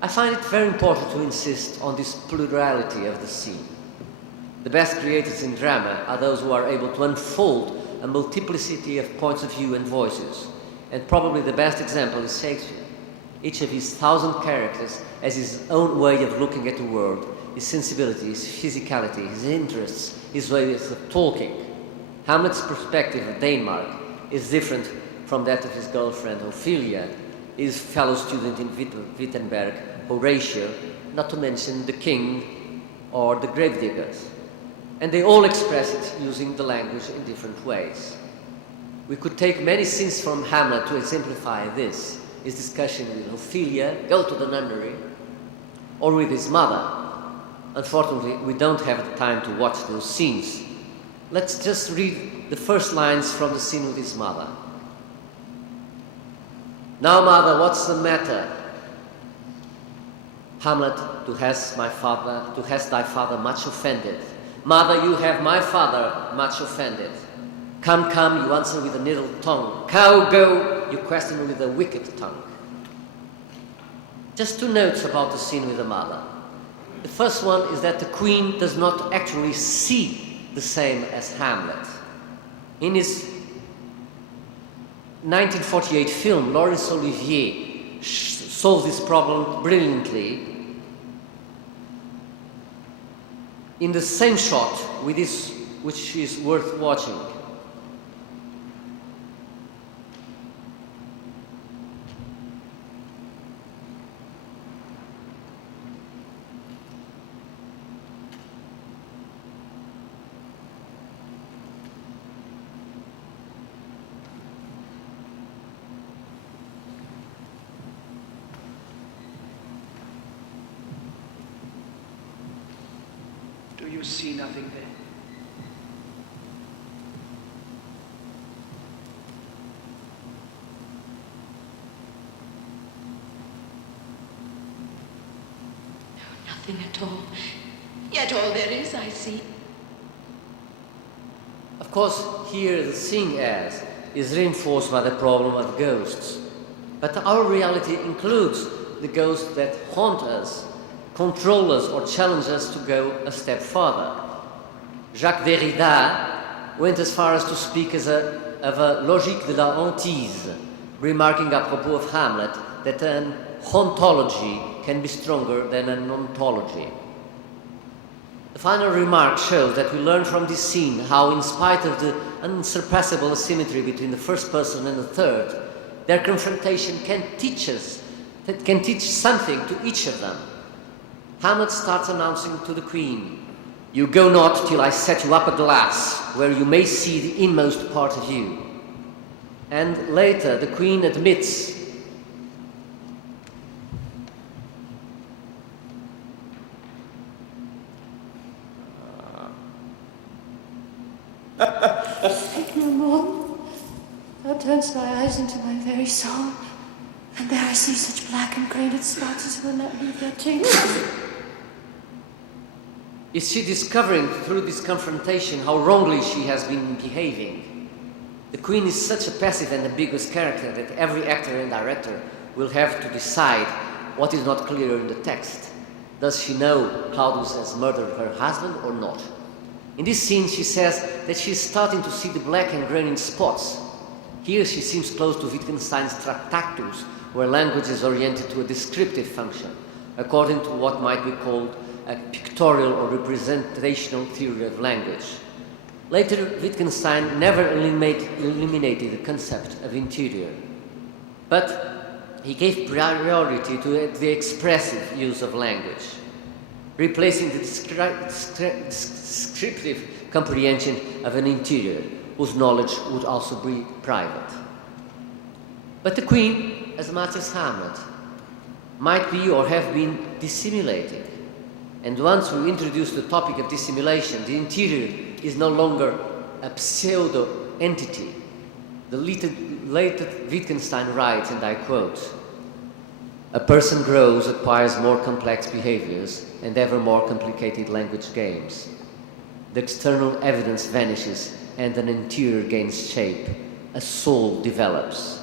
I find it very important to insist on this plurality of the scene. The best creators in drama are those who are able to unfold a multiplicity of points of view and voices, and probably the best example is Shakespeare. Each of his 1,000 characters has his own way of looking at the world, his sensibility, his physicality, his interests, his ways of talking. Hamlet's perspective of Denmark is different from that of his girlfriend Ophelia, his fellow student in Wittenberg, Horatio, not to mention the king or the gravediggers. And they all express it using the language in different ways. We could take many scenes from Hamlet to exemplify this, his discussion with Ophelia, go to the nunnery, or with his mother. Unfortunately, we don't have the time to watch those scenes. Let's just read the first lines from the scene with his mother. Now, mother, what's the matter? Hamlet, who has thy father much offended. Mother, you have my father much offended. Come, come, you answer with a needle tongue. Cow, go, you question with a wicked tongue. Just 2 notes about the scene with the mother. The first one is that the Queen does not actually see the same as Hamlet. In his 1948 film, Laurence Olivier solves this problem brilliantly in the same shot with this, which is worth watching. You see nothing there. No, nothing at all. Yet all there is, I see. Of course, here the seeing as is reinforced by the problem of ghosts. But our reality includes the ghosts that haunt us, control us or challenge us to go a step further. Jacques Derrida went as far as to speak of a logique de la hantise, remarking à propos of Hamlet that an hauntology can be stronger than an ontology. The final remark shows that we learn from this scene how, in spite of the unsurpassable asymmetry between the first person and the third, their confrontation can teach something to each of them. Hamlet starts announcing to the Queen, "You go not till I set you up a glass, where you may see the inmost part of you." And later the Queen admits Speak no more. Thou turnst thy eyes into my very soul, and there I see such black and grained spots as will not leave their tints. Is she discovering through this confrontation how wrongly she has been behaving? The Queen is such a passive and ambiguous character that every actor and director will have to decide what is not clear in the text. Does she know Claudius has murdered her husband or not? In this scene, she says that she is starting to see the black and graining spots. Here she seems close to Wittgenstein's Tractatus, where language is oriented to a descriptive function, according to what might be called a pictorial or representational theory of language. Later, Wittgenstein never eliminated the concept of interior, but he gave priority to the expressive use of language, replacing the descriptive comprehension of an interior, whose knowledge would also be private. But the Queen, as much as Hamlet, might be or have been dissimulating. And once we introduce the topic of dissimulation, the interior is no longer a pseudo-entity. The late Wittgenstein writes, and I quote, "A person grows, acquires more complex behaviors, and ever more complicated language games. The external evidence vanishes, and an interior gains shape. A soul develops."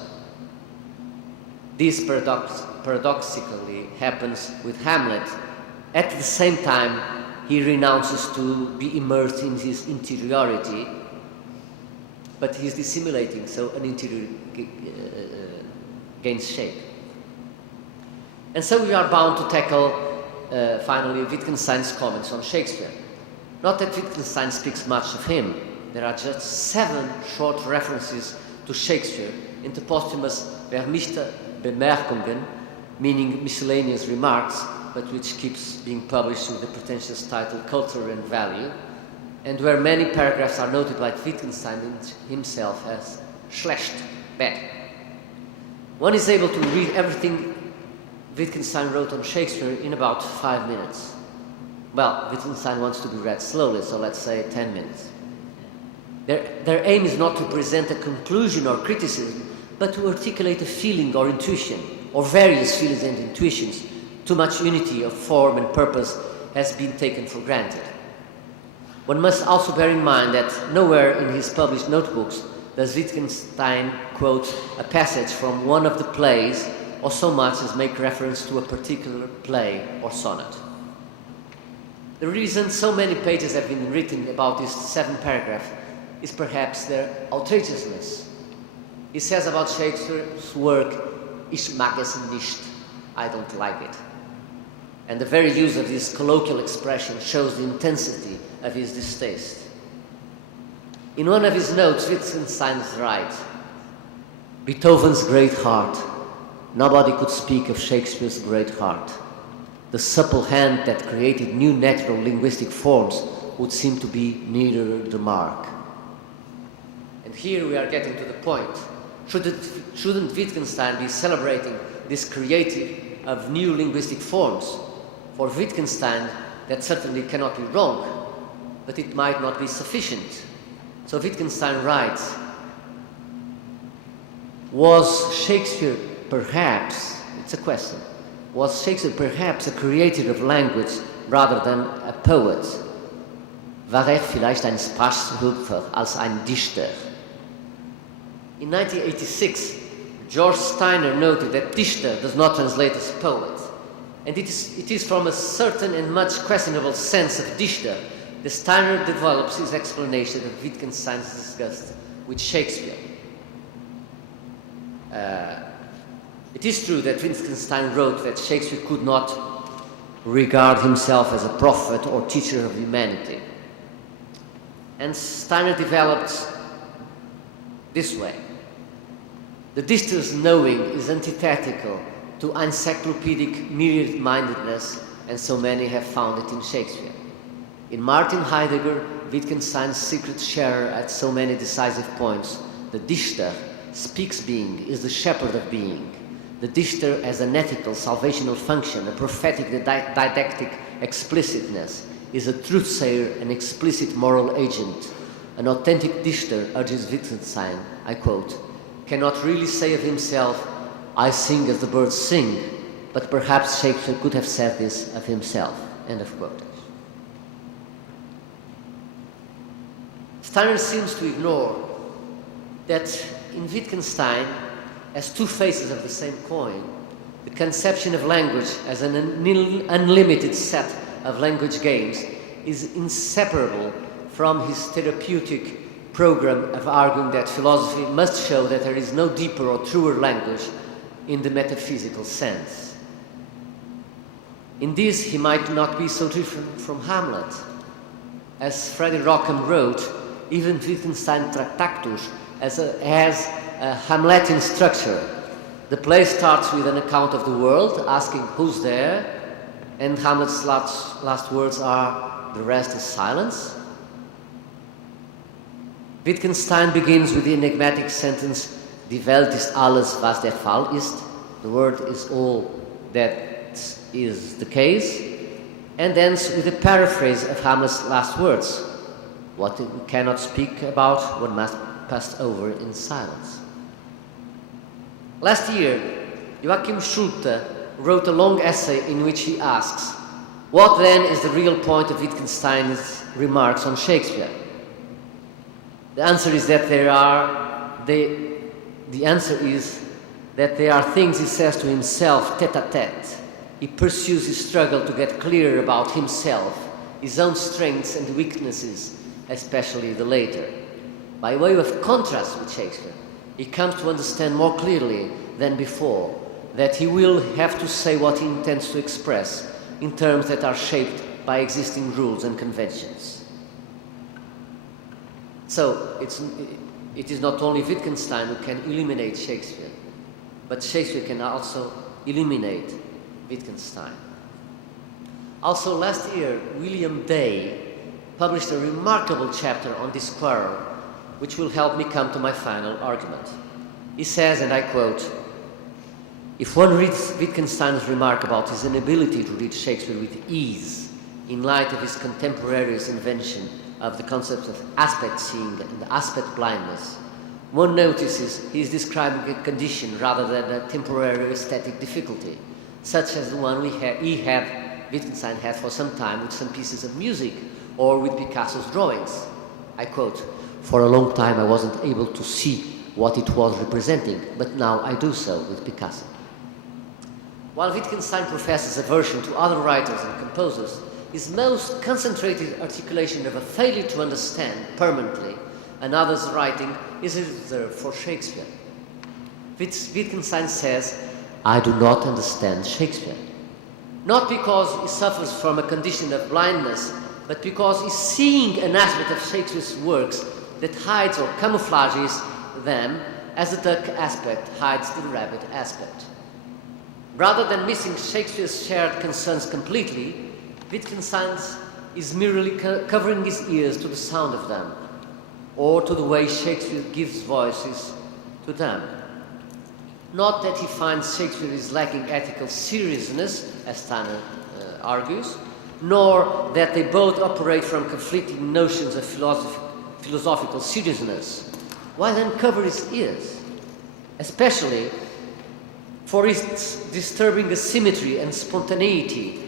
This paradoxically happens with Hamlet. At the same time, he renounces to be immersed in his interiority, but he's dissimulating, so an interior gains shape. And so we are bound to tackle, finally, Wittgenstein's comments on Shakespeare. Not that Wittgenstein speaks much of him. There are just 7 short references to Shakespeare in the posthumous Vermischte Bemerkungen, meaning miscellaneous remarks, but which keeps being published with the pretentious title Culture and Value, and where many paragraphs are noted by Wittgenstein himself as schlecht, bad. One is able to read everything Wittgenstein wrote on Shakespeare in about 5 minutes. Well, Wittgenstein wants to be read slowly, so let's say 10 minutes. Their aim is not to present a conclusion or criticism, but to articulate a feeling or intuition, or various feelings and intuitions. Too much unity of form and purpose has been taken for granted. One must also bear in mind that nowhere in his published notebooks does Wittgenstein quote a passage from one of the plays, or so much as make reference to a particular play or sonnet. The reason so many pages have been written about this 7 paragraph is perhaps their outrageousness. He says about Shakespeare's work, "Ich mag es nicht," I don't like it. And the very use of this colloquial expression shows the intensity of his distaste. In one of his notes, Wittgenstein writes, "Beethoven's great heart. Nobody could speak of Shakespeare's great heart. The supple hand that created new natural linguistic forms would seem to be nearer the mark." And here we are getting to the point. Shouldn't Wittgenstein be celebrating this creative of new linguistic forms? For Wittgenstein, that certainly cannot be wrong, but it might not be sufficient. So Wittgenstein writes, was Shakespeare perhaps, it's a question, was Shakespeare perhaps a creator of language rather than a poet? War vielleicht ein Sprachschöpfer als ein Dichter? In 1986, George Steiner noted that Dichter does not translate as poet. And it is from a certain and much questionable sense of Dichter that Steiner develops his explanation of Wittgenstein's disgust with Shakespeare. It is true that Wittgenstein wrote that Shakespeare could not regard himself as a prophet or teacher of humanity. And Steiner developed this way. The Dichter's knowing is antithetical to encyclopedic myriad-mindedness, and so many have found it in Shakespeare. In Martin Heidegger, Wittgenstein's secret sharer at so many decisive points, the Dichter speaks being, is the shepherd of being. The Dichter has an ethical, salvational function, a prophetic didactic explicitness, is a truth-sayer, an explicit moral agent. An authentic Dichter, urges Wittgenstein, I quote, cannot really say of himself, "I sing as the birds sing," but perhaps Shakespeare could have said this of himself. End of quote. Steiner seems to ignore that in Wittgenstein, as two faces of the same coin, the conception of language as an unlimited set of language games is inseparable from his therapeutic program of arguing that philosophy must show that there is no deeper or truer language in the metaphysical sense. In this, he might not be so different from Hamlet. As Freddie Rockham wrote, even Wittgenstein Tractatus has a Hamletian structure. The play starts with an account of the world, asking who's there, and Hamlet's last words are, the rest is silence. Wittgenstein begins with the enigmatic sentence, Die Welt ist alles, was der Fall ist. The world is all that is the case, and ends with a paraphrase of Hamlet's last words. What we cannot speak about, one must pass over in silence. Last year, Joachim Schulte wrote a long essay in which he asks, what then is the real point of Wittgenstein's remarks on Shakespeare? The answer is that there are things he says to himself tête-à-tête. He pursues his struggle to get clear about himself, his own strengths and weaknesses, especially the later. By way of contrast with Shakespeare, he comes to understand more clearly than before that he will have to say what he intends to express in terms that are shaped by existing rules and conventions. So it is not only Wittgenstein who can eliminate Shakespeare, but Shakespeare can also eliminate Wittgenstein. Also last year, William Day published a remarkable chapter on this quarrel, which will help me come to my final argument. He says, and I quote, if one reads Wittgenstein's remark about his inability to read Shakespeare with ease, in light of his contemporaries' invention of the concepts of aspect seeing and aspect blindness, one notices he is describing a condition rather than a temporary aesthetic difficulty, such as the one Wittgenstein had for some time with some pieces of music or with Picasso's drawings. I quote, for a long time I wasn't able to see what it was representing, but now I do so with Picasso. While Wittgenstein professes aversion to other writers and composers, his most concentrated articulation of a failure to understand permanently another's writing is reserved for Shakespeare. Wittgenstein says, I do not understand Shakespeare. Not because he suffers from a condition of blindness, but because he's seeing an aspect of Shakespeare's works that hides or camouflages them as the duck aspect hides the rabbit aspect. Rather than missing Shakespeare's shared concerns completely, Wittgenstein is merely covering his ears to the sound of them, or to the way Shakespeare gives voices to them. Not that he finds Shakespeare is lacking ethical seriousness, as Steiner argues, nor that they both operate from conflicting notions of philosophical seriousness. Why then cover his ears? Especially for its disturbing asymmetry and spontaneity,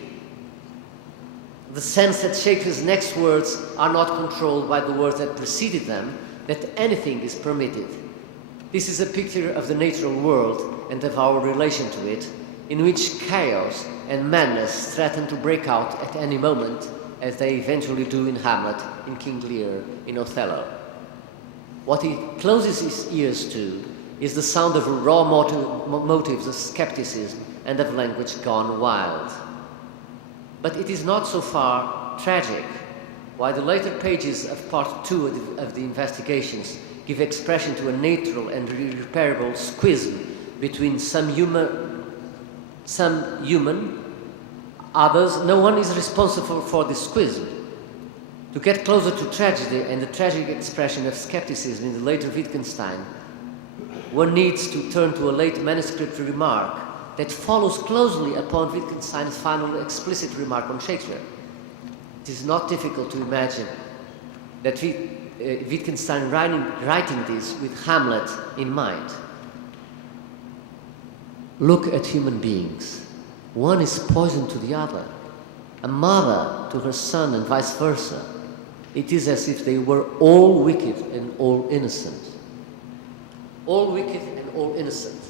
the sense that Shakespeare's next words are not controlled by the words that preceded them, that anything is permitted. This is a picture of the natural world and of our relation to it, in which chaos and madness threaten to break out at any moment, as they eventually do in Hamlet, in King Lear, in Othello. What he closes his ears to is the sound of raw motives of skepticism and of language gone wild. But it is not so far tragic. While the later pages of part 2 of the investigations give expression to a natural and irreparable schism between some human, others, no one is responsible for this schism. To get closer to tragedy and the tragic expression of skepticism in the later Wittgenstein, one needs to turn to a late manuscript remark that follows closely upon Wittgenstein's final explicit remark on Shakespeare. It is not difficult to imagine that Wittgenstein writing this with Hamlet in mind. Look at human beings. One is poison to the other, a mother to her son and vice versa. It is as if they were all wicked and all innocent. All wicked and all innocent.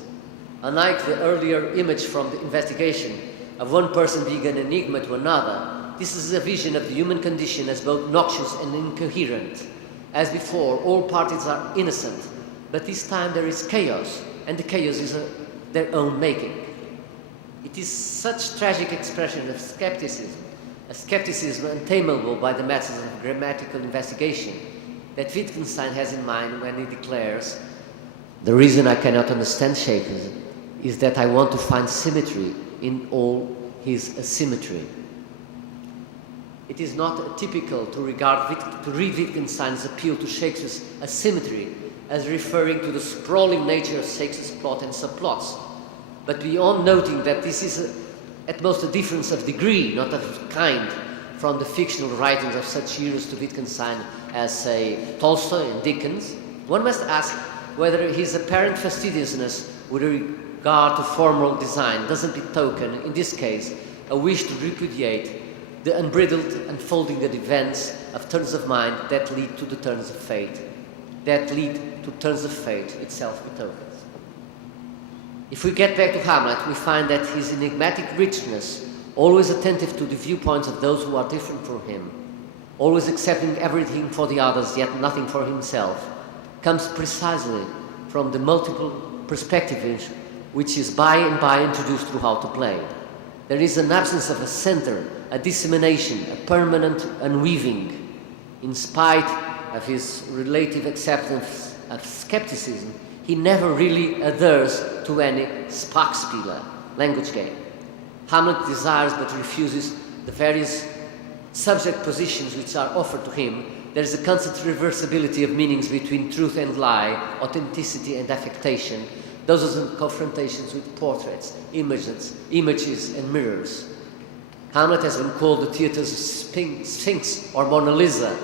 Unlike the earlier image from the investigation of one person being an enigma to another, this is a vision of the human condition as both noxious and incoherent. As before, all parties are innocent, but this time there is chaos, and the chaos is their own making. It is such tragic expression of skepticism, a skepticism untamable by the methods of grammatical investigation, that Wittgenstein has in mind when he declares, "The reason I cannot understand Shakespeare is that I want to find symmetry in all his asymmetry." It is not typical to read Wittgenstein's appeal to Shakespeare's asymmetry as referring to the sprawling nature of Shakespeare's plot and subplots, but beyond noting that this is at most a difference of degree, not of kind, from the fictional writings of such heroes to Wittgenstein as, say, Tolstoy and Dickens, one must ask whether his apparent fastidiousness with regard to formal design doesn't betoken, in this case, a wish to repudiate the unbridled unfolding of events of turns of mind that lead to the turns of fate, itself betokens. If we get back to Hamlet, we find that his enigmatic richness, always attentive to the viewpoints of those who are different from him, always accepting everything for the others yet nothing for himself, comes precisely from the multiple perspectives which is by and by introduced throughout the play. There is an absence of a center, a dissemination, a permanent unweaving. In spite of his relative acceptance of skepticism, he never really adheres to any Sprachspieler, language game. Hamlet desires but refuses the various subject positions which are offered to him. There is a constant reversibility of meanings between truth and lie, authenticity and affectation. Those are confrontations with portraits, images and mirrors. Hamlet has been called the theatre's Sphinx or Mona Lisa.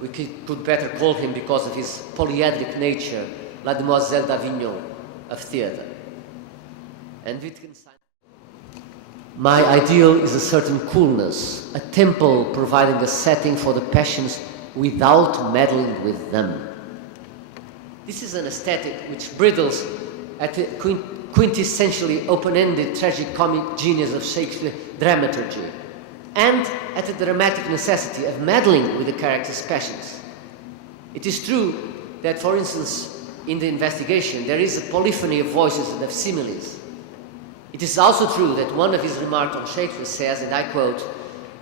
We could better call him because of his polyhedric nature, La Demoiselle d'Avignon of theatre. And Wittgenstein. My ideal is a certain coolness, a temple providing a setting for the passions without meddling with them. This is an aesthetic which bridles at the quintessentially open-ended tragic-comic genius of Shakespeare dramaturgy, and at the dramatic necessity of meddling with the character's passions. It is true that, for instance, in the investigation, there is a polyphony of voices and of similes. It is also true that one of his remarks on Shakespeare says, and I quote,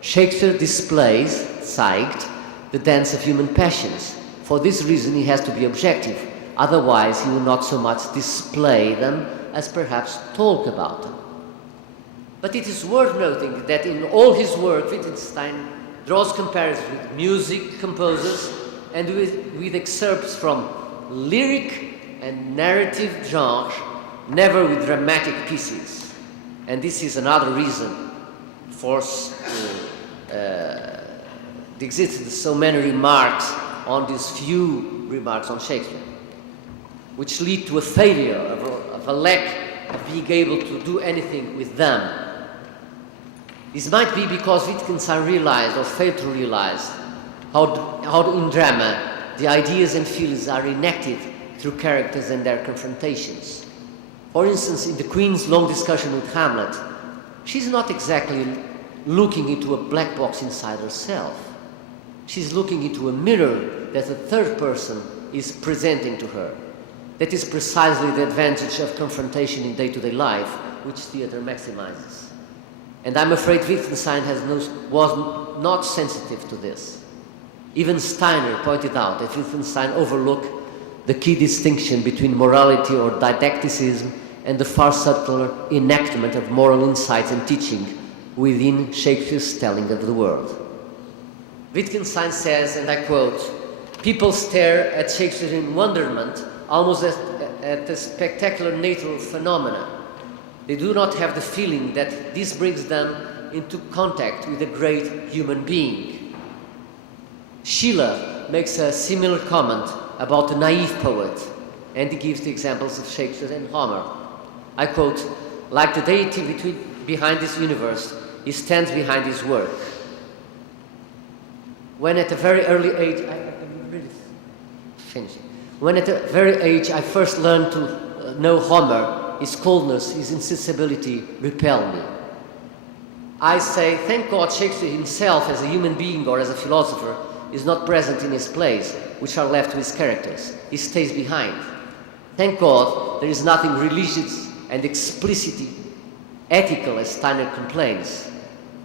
"Shakespeare displays, zeigt, the dance of human passions. For this reason he has to be objective, otherwise he will not so much display them as perhaps talk about them." But it is worth noting that in all his work, Wittgenstein draws comparisons with music composers and with excerpts from lyric and narrative genres, never with dramatic pieces. And this is another reason for the existence of so many remarks on these few remarks on Shakespeare, which lead to a failure of a lack of being able to do anything with them. This might be because Wittgenstein realized or failed to realize how in drama the ideas and feelings are enacted through characters and their confrontations. For instance, in the Queen's long discussion with Hamlet, she's not exactly looking into a black box inside herself. She's looking into a mirror that a third person is presenting to her. That is precisely the advantage of confrontation in day-to-day life, which theatre maximizes. And I'm afraid Wittgenstein was not sensitive to this. Even Steiner pointed out that Wittgenstein overlooked the key distinction between morality or didacticism and the far subtler enactment of moral insights and teaching within Shakespeare's telling of the world. Wittgenstein says, and I quote, "People stare at Shakespeare in wonderment, almost at the spectacular natural phenomena. They do not have the feeling that this brings them into contact with a great human being." Schiller makes a similar comment about a naive poet, and he gives the examples of Shakespeare and Homer. I quote, "Like the deity behind this universe, he stands behind his work." When at a very early age, I'm really finishing. When at a very age I first learned to know Homer, his coldness, his insensibility repelled me. I say, thank God Shakespeare himself as a human being or as a philosopher is not present in his plays, which are left to his characters. He stays behind. Thank God there is nothing religious and explicitly ethical as Steiner complains.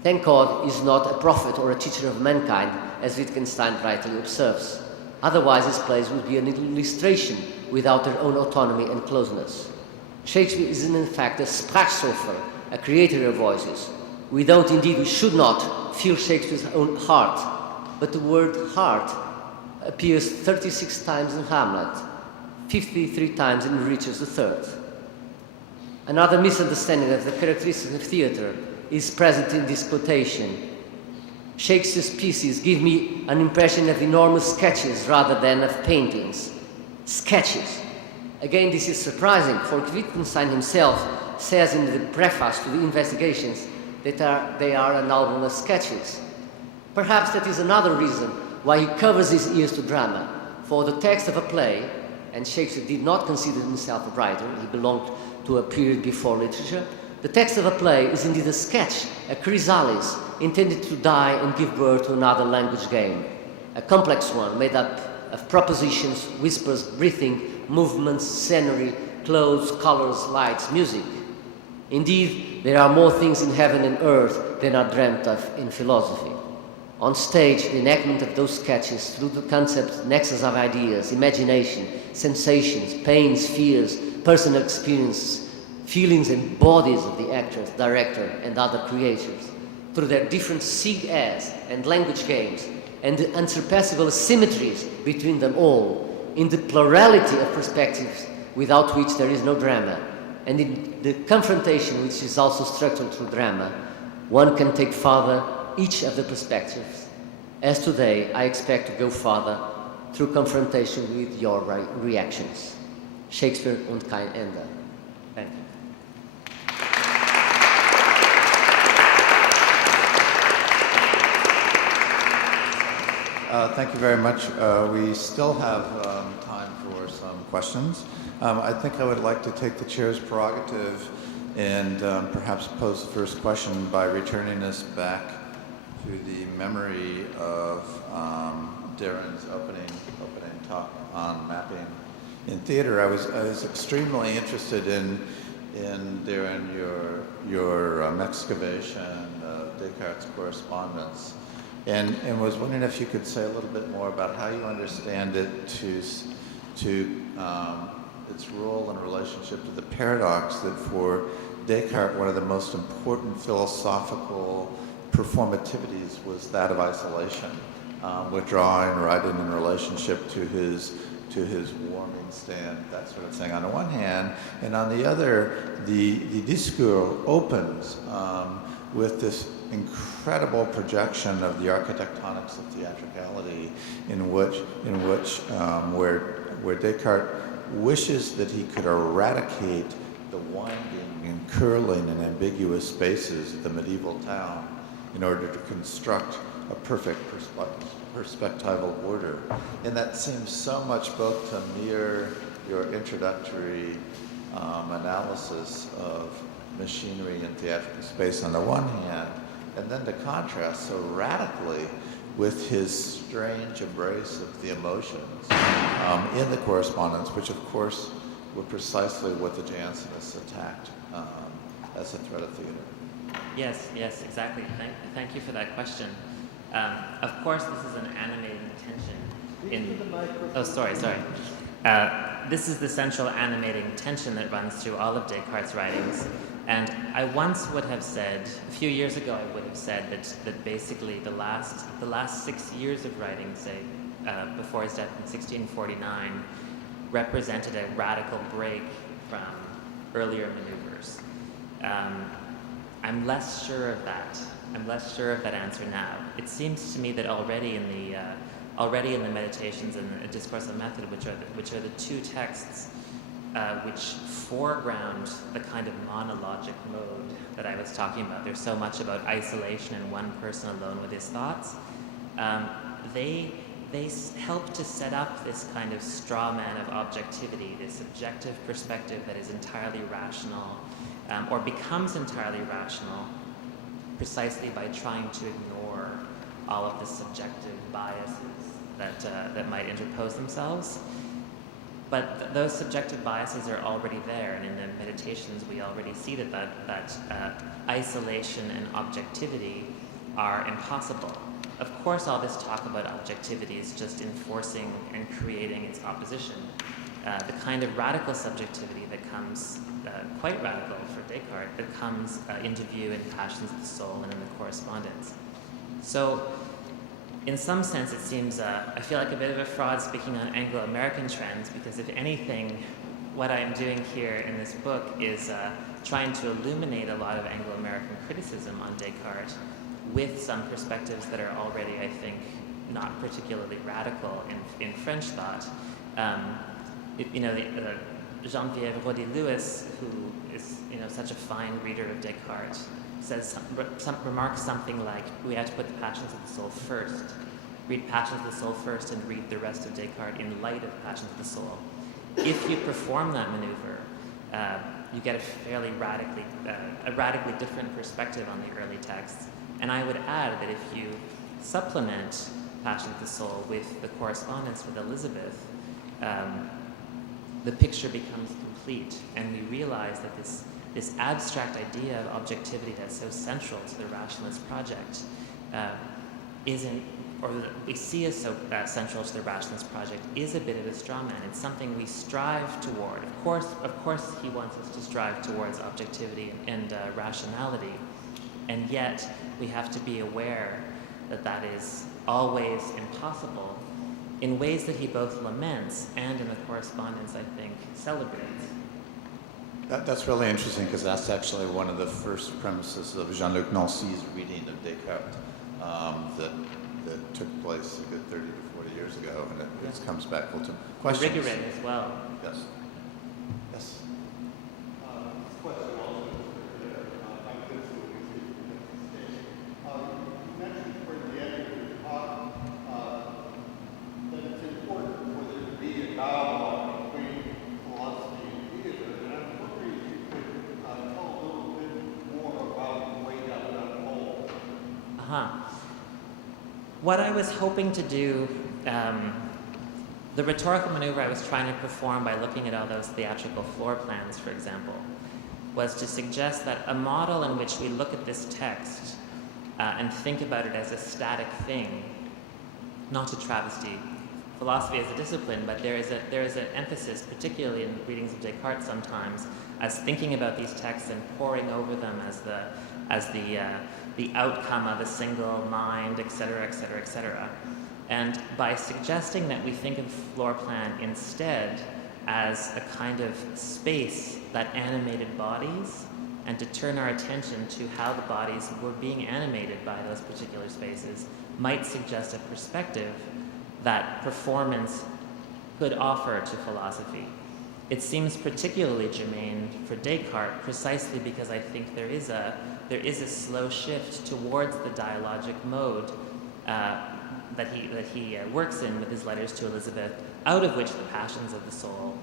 Thank God he is not a prophet or a teacher of mankind, as Wittgenstein rightly observes. Otherwise his plays would be an illustration without their own autonomy and closeness. Shakespeare is in fact a Sprachschöpfer, a creator of voices. We should not feel Shakespeare's own heart, but the word heart appears 36 times in Hamlet, 53 times in Richard III. Another misunderstanding of the characteristics of theatre is present in this quotation. Shakespeare's pieces give me an impression of enormous sketches rather than of paintings. Sketches. Again, this is surprising, for Wittgenstein himself says in the preface to the Investigations that they are an album of sketches. Perhaps that is another reason why he covers his ears to drama. For the text of a play, and Shakespeare did not consider himself a writer, he belonged to a period before literature, the text of a play is indeed a sketch, a chrysalis, intended to die and give birth to another language game. A complex one made up of propositions, whispers, breathing, movements, scenery, clothes, colors, lights, music. Indeed, there are more things in heaven and earth than are dreamt of in philosophy. On stage, the enactment of those sketches through the concept nexus of ideas, imagination, sensations, pains, fears, personal experiences, feelings and bodies of the actors, director, and other creators, through their different sig-as and language games, and the unsurpassable symmetries between them all, in the plurality of perspectives without which there is no drama, and in the confrontation which is also structured through drama, one can take farther each of the perspectives. As today, I expect to go farther through confrontation with your reactions. Shakespeare und kein Ende. Thank you. Thank you very much. We still have time for some questions. I think I would like to take the chair's prerogative and perhaps pose the first question by returning us back to the memory of Darren's opening talk on mapping in theater. I was extremely interested in Darren your excavation of Descartes' correspondence, and was wondering if you could say a little bit more about how you understand it to its role in relationship to the paradox that for Descartes one of the most important philosophical performativities was that of isolation, withdrawing, writing in relationship to his warming stand, that sort of thing on the one hand, and on the other, the discours opens with this incredible projection of the architectonics of theatricality, where Descartes wishes that he could eradicate the winding and curling and ambiguous spaces of the medieval town in order to construct a perfect perspectival order. And that seems so much both to mirror your introductory analysis of machinery and theatrical space on the one hand, and then to contrast so radically with his strange embrace of the emotions in the correspondence, which of course were precisely what the Jansenists attacked as a threat of theater. Yes, exactly. Thank you for that question. Of course, this is an animating tension this is the central animating tension that runs through all of Descartes' writings. And I once would have said, a few years ago, I would have said that basically the last 6 years of writing, say, before his death in 1649, represented a radical break from earlier maneuvers. I'm less sure of that. I'm less sure of that answer now. It seems to me that already in the Meditations and the Discourse of Method, which are the two texts which foreground the kind of monologic mode that I was talking about. There's so much about isolation and one person alone with his thoughts. they help to set up this kind of straw man of objectivity, this subjective perspective that is entirely rational, or becomes entirely rational, precisely by trying to ignore all of the subjective biases that might interpose themselves. But those subjective biases are already there, and in the meditations we already see that isolation and objectivity are impossible. Of course, all this talk about objectivity is just enforcing and creating its opposition. The kind of radical subjectivity that comes, quite radical for Descartes, that comes into view in Passions of the Soul and in the Correspondence. So, in some sense, it seems, I feel like a bit of a fraud speaking on Anglo-American trends, because if anything, what I'm doing here in this book is trying to illuminate a lot of Anglo-American criticism on Descartes with some perspectives that are already, I think, not particularly radical in French thought. Geneviève Roddy-Lewis, who is such a fine reader of Descartes, says remarks something like, we have to put the Passions of the Soul first. Read Passions of the Soul first and read the rest of Descartes in light of Passions of the Soul. If you perform that maneuver, you get a fairly radically different perspective on the early texts. And I would add that if you supplement Passion of the Soul with the correspondence with Elizabeth, the picture becomes complete, and we realize that this abstract idea of objectivity that's so central to the rationalist project isn't, or that we see as so central to the rationalist project, is a bit of a straw man. It's something we strive toward. Of course, he wants us to strive towards objectivity and rationality, and yet we have to be aware that that is always impossible in ways that he both laments and in the correspondence, I think, celebrates. That's really interesting, because that's actually one of the first premises of Jean-Luc Nancy's reading of Descartes that took place a good 30 to 40 years ago, and it comes back full time. Questions? Rigorous as well. Yes. Yes. What I was hoping to do, the rhetorical maneuver I was trying to perform by looking at all those theatrical floor plans, for example, was to suggest that a model in which we look at this text and think about it as a static thing, not to travesty philosophy as a discipline, but there is an emphasis, particularly in readings of Descartes sometimes, as thinking about these texts and poring over them as the outcome of a single mind, etc., etc., etc. And by suggesting that we think of floor plan instead as a kind of space that animated bodies, and to turn our attention to how the bodies were being animated by those particular spaces, might suggest a perspective that performance could offer to philosophy. It seems particularly germane for Descartes, precisely because I think there is a slow shift towards the dialogic mode that he works in with his letters to Elizabeth, out of which the Passions of the Soul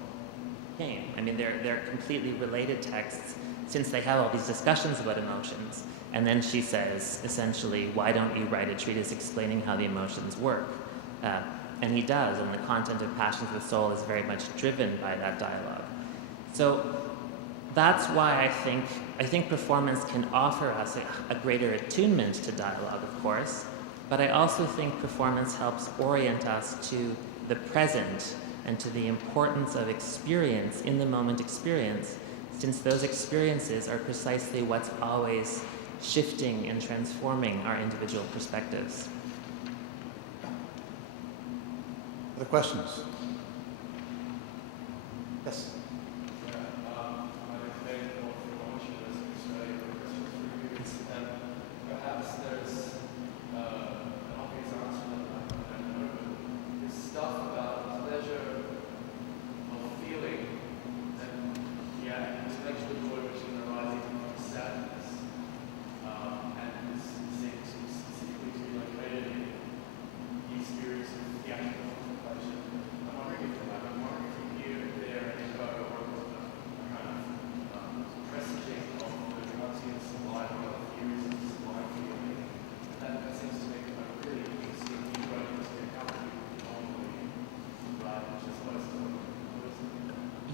came. I mean, they're completely related texts, since they have all these discussions about emotions. And then she says, essentially, why don't you write a treatise explaining how the emotions work? And he does, and the content of Passions of the Soul is very much driven by that dialogue. So that's why I think performance can offer us a greater attunement to dialogue, of course, but I also think performance helps orient us to the present and to the importance of experience, in the moment experience, since those experiences are precisely what's always shifting and transforming our individual perspectives. Other questions? Yes.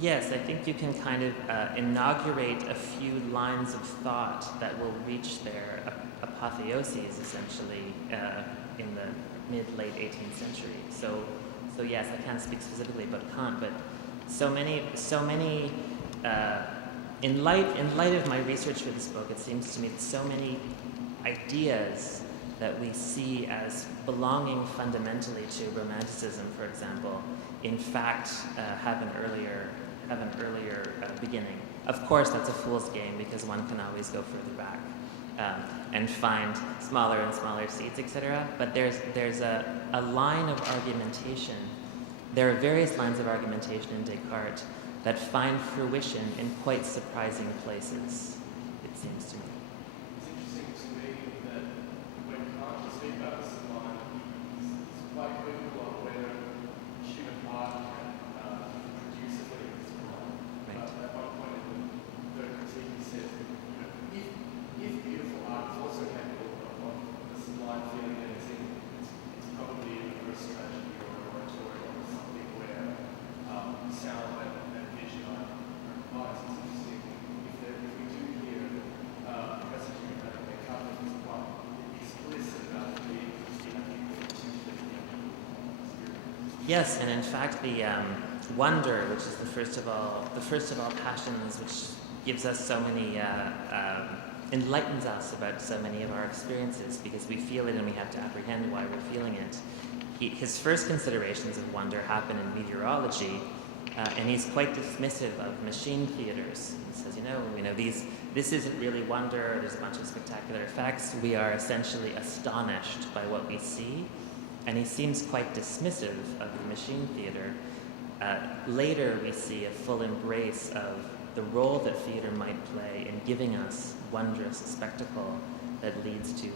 Yes, I think you can kind of inaugurate a few lines of thought that will reach their apotheoses, essentially, in the mid-late 18th century. So yes, I can't speak specifically about Kant, but so many. In light of my research for this book, it seems to me that so many ideas that we see as belonging fundamentally to Romanticism, for example, in fact have an earlier beginning. Of course, that's a fool's game because one can always go further back and find smaller and smaller seeds, etc. But there's a line of argumentation. There are various lines of argumentation in Descartes that find fruition in quite surprising places, it seems to me. It's interesting to me that when Kant was speaking about the sublime, he's quite critical of whether human art can produce a thing of the sublime. Right. At one point in the critique, he says, if beautiful art is also capable of what the sublime feeling is, it's probably a verse tragedy or an oratorio or something where sound and vision are combined. It's interesting if we do hear messaging about Descartes is quite explicit about being Yes, and in fact, the wonder, which is the first of all passions, which gives us so many, enlightens us about so many of our experiences because we feel it and we have to apprehend why we're feeling it. His first considerations of wonder happen in meteorology, and he's quite dismissive of machine theaters. He says, this isn't really wonder. There's a bunch of spectacular effects. We are essentially astonished by what we see. And he seems quite dismissive of the machine theater. Later, we see a full embrace of the role that theater might play in giving us wondrous spectacle that leads to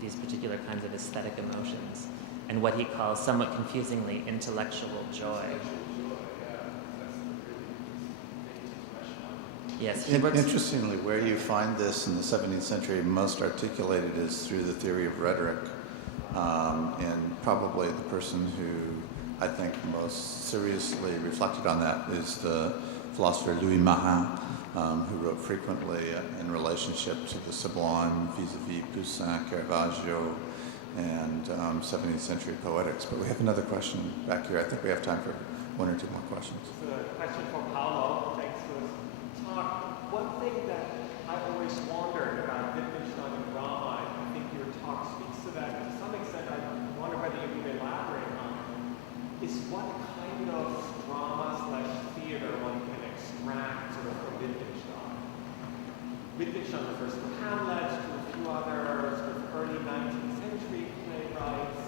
these particular kinds of aesthetic emotions, and what he calls, somewhat confusingly, intellectual joy. Yes. Interestingly, where you find this in the 17th century most articulated is through the theory of rhetoric. And probably the person who I think most seriously reflected on that is the philosopher Louis Marin, who wrote frequently in relationship to the sublime vis-a-vis Poussin, Caravaggio, and 17th century poetics. But we have another question back here. I think we have time for one or two more questions. It's a question for Paulo. Thanks for this talk. One thing that I've always wondered about Wittgenstein and drama, I think your talk speaks to that. To some extent, I wonder whether you can elaborate on it. Is what kind of drama/theater one can extract sort of from Wittgenstein? Wittgenstein refers to Hamlet, to a few other sort of early 19th century playwrights.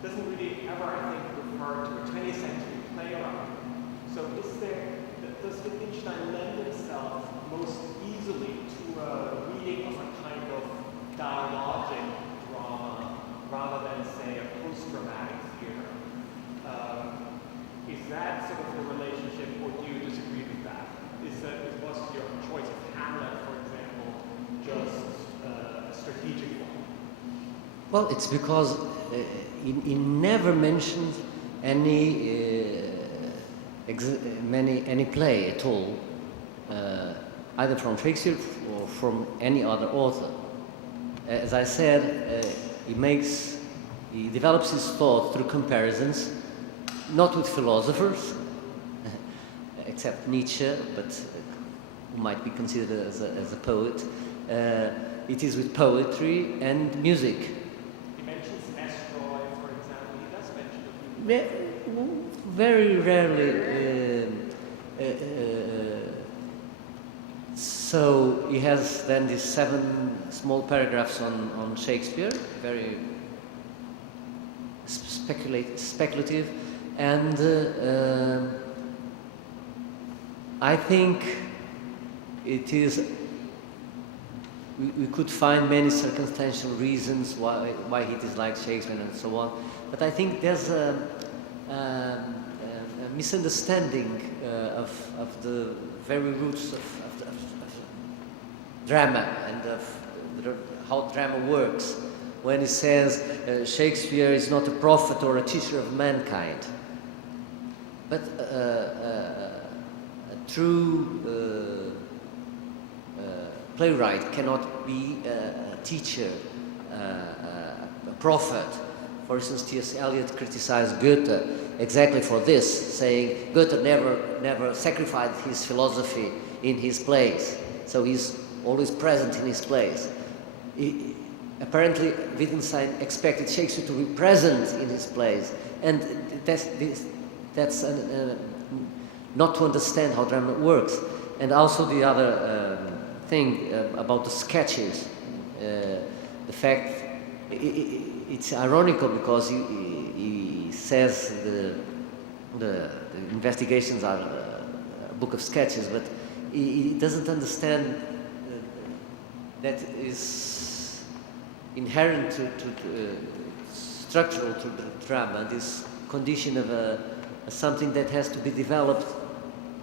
Doesn't really ever, I think, refer to a 20th century playwright. So does Wittgenstein lend himself most easily to a reading of a kind of dialogic drama rather than, say, a post-dramatic theater? Is that sort of the relationship, or do you disagree with that? Was your choice of Hamlet, for example, just a strategic one? Well, it's because he never mentioned any play at all, either from Shakespeare or from any other author. As I said, he develops his thought through comparisons, not with philosophers, except Nietzsche, but who might be considered as a poet. It is with poetry and music. He mentions Nestroy, for example. He does mention a few. Very rarely. So he has then these 7 small paragraphs on Shakespeare, very speculative, and I think it is. We could find many circumstantial reasons why he dislikes Shakespeare and so on, but I think there's a misunderstanding of the very roots of drama and of how drama works when he says Shakespeare is not a prophet or a teacher of mankind. But true playwright cannot be a teacher, a prophet. For instance, T.S. Eliot criticized Goethe exactly for this, saying Goethe never sacrificed his philosophy in his plays, so he's always present in his plays. Apparently, Wittgenstein expected Shakespeare to be present in his plays, and that's not to understand how drama works. And also the other thing about the sketches, the fact it's ironical because he says the investigations are a book of sketches, but he doesn't understand that is inherent to structural to the drama, this condition of something that has to be developed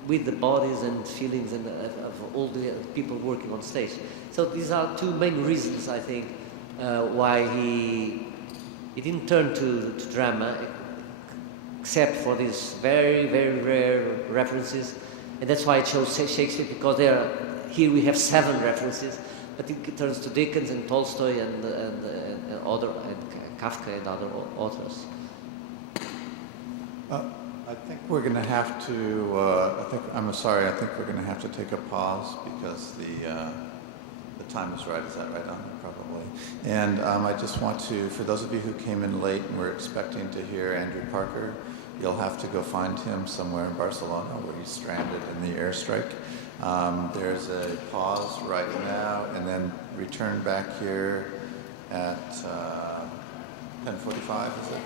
with the bodies and feelings and of all the people working on stage. So these are two main reasons, I think, why he didn't turn to drama, except for these very, very rare references. And that's why I chose Shakespeare, because here we have 7 references, but it turns to Dickens and Tolstoy and Kafka and other authors. I think we're going to have to. I think we're going to have to take a pause because the time is right. Is that right, Anna? Probably. And I just want to, for those of you who came in late and were expecting to hear Andrew Parker, you'll have to go find him somewhere in Barcelona where he's stranded in the airstrike. There's a pause right now, and then return back here at 10:45. Is it?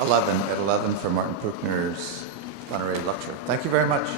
11 for Martin Puchner's honorary lecture. Thank you very much.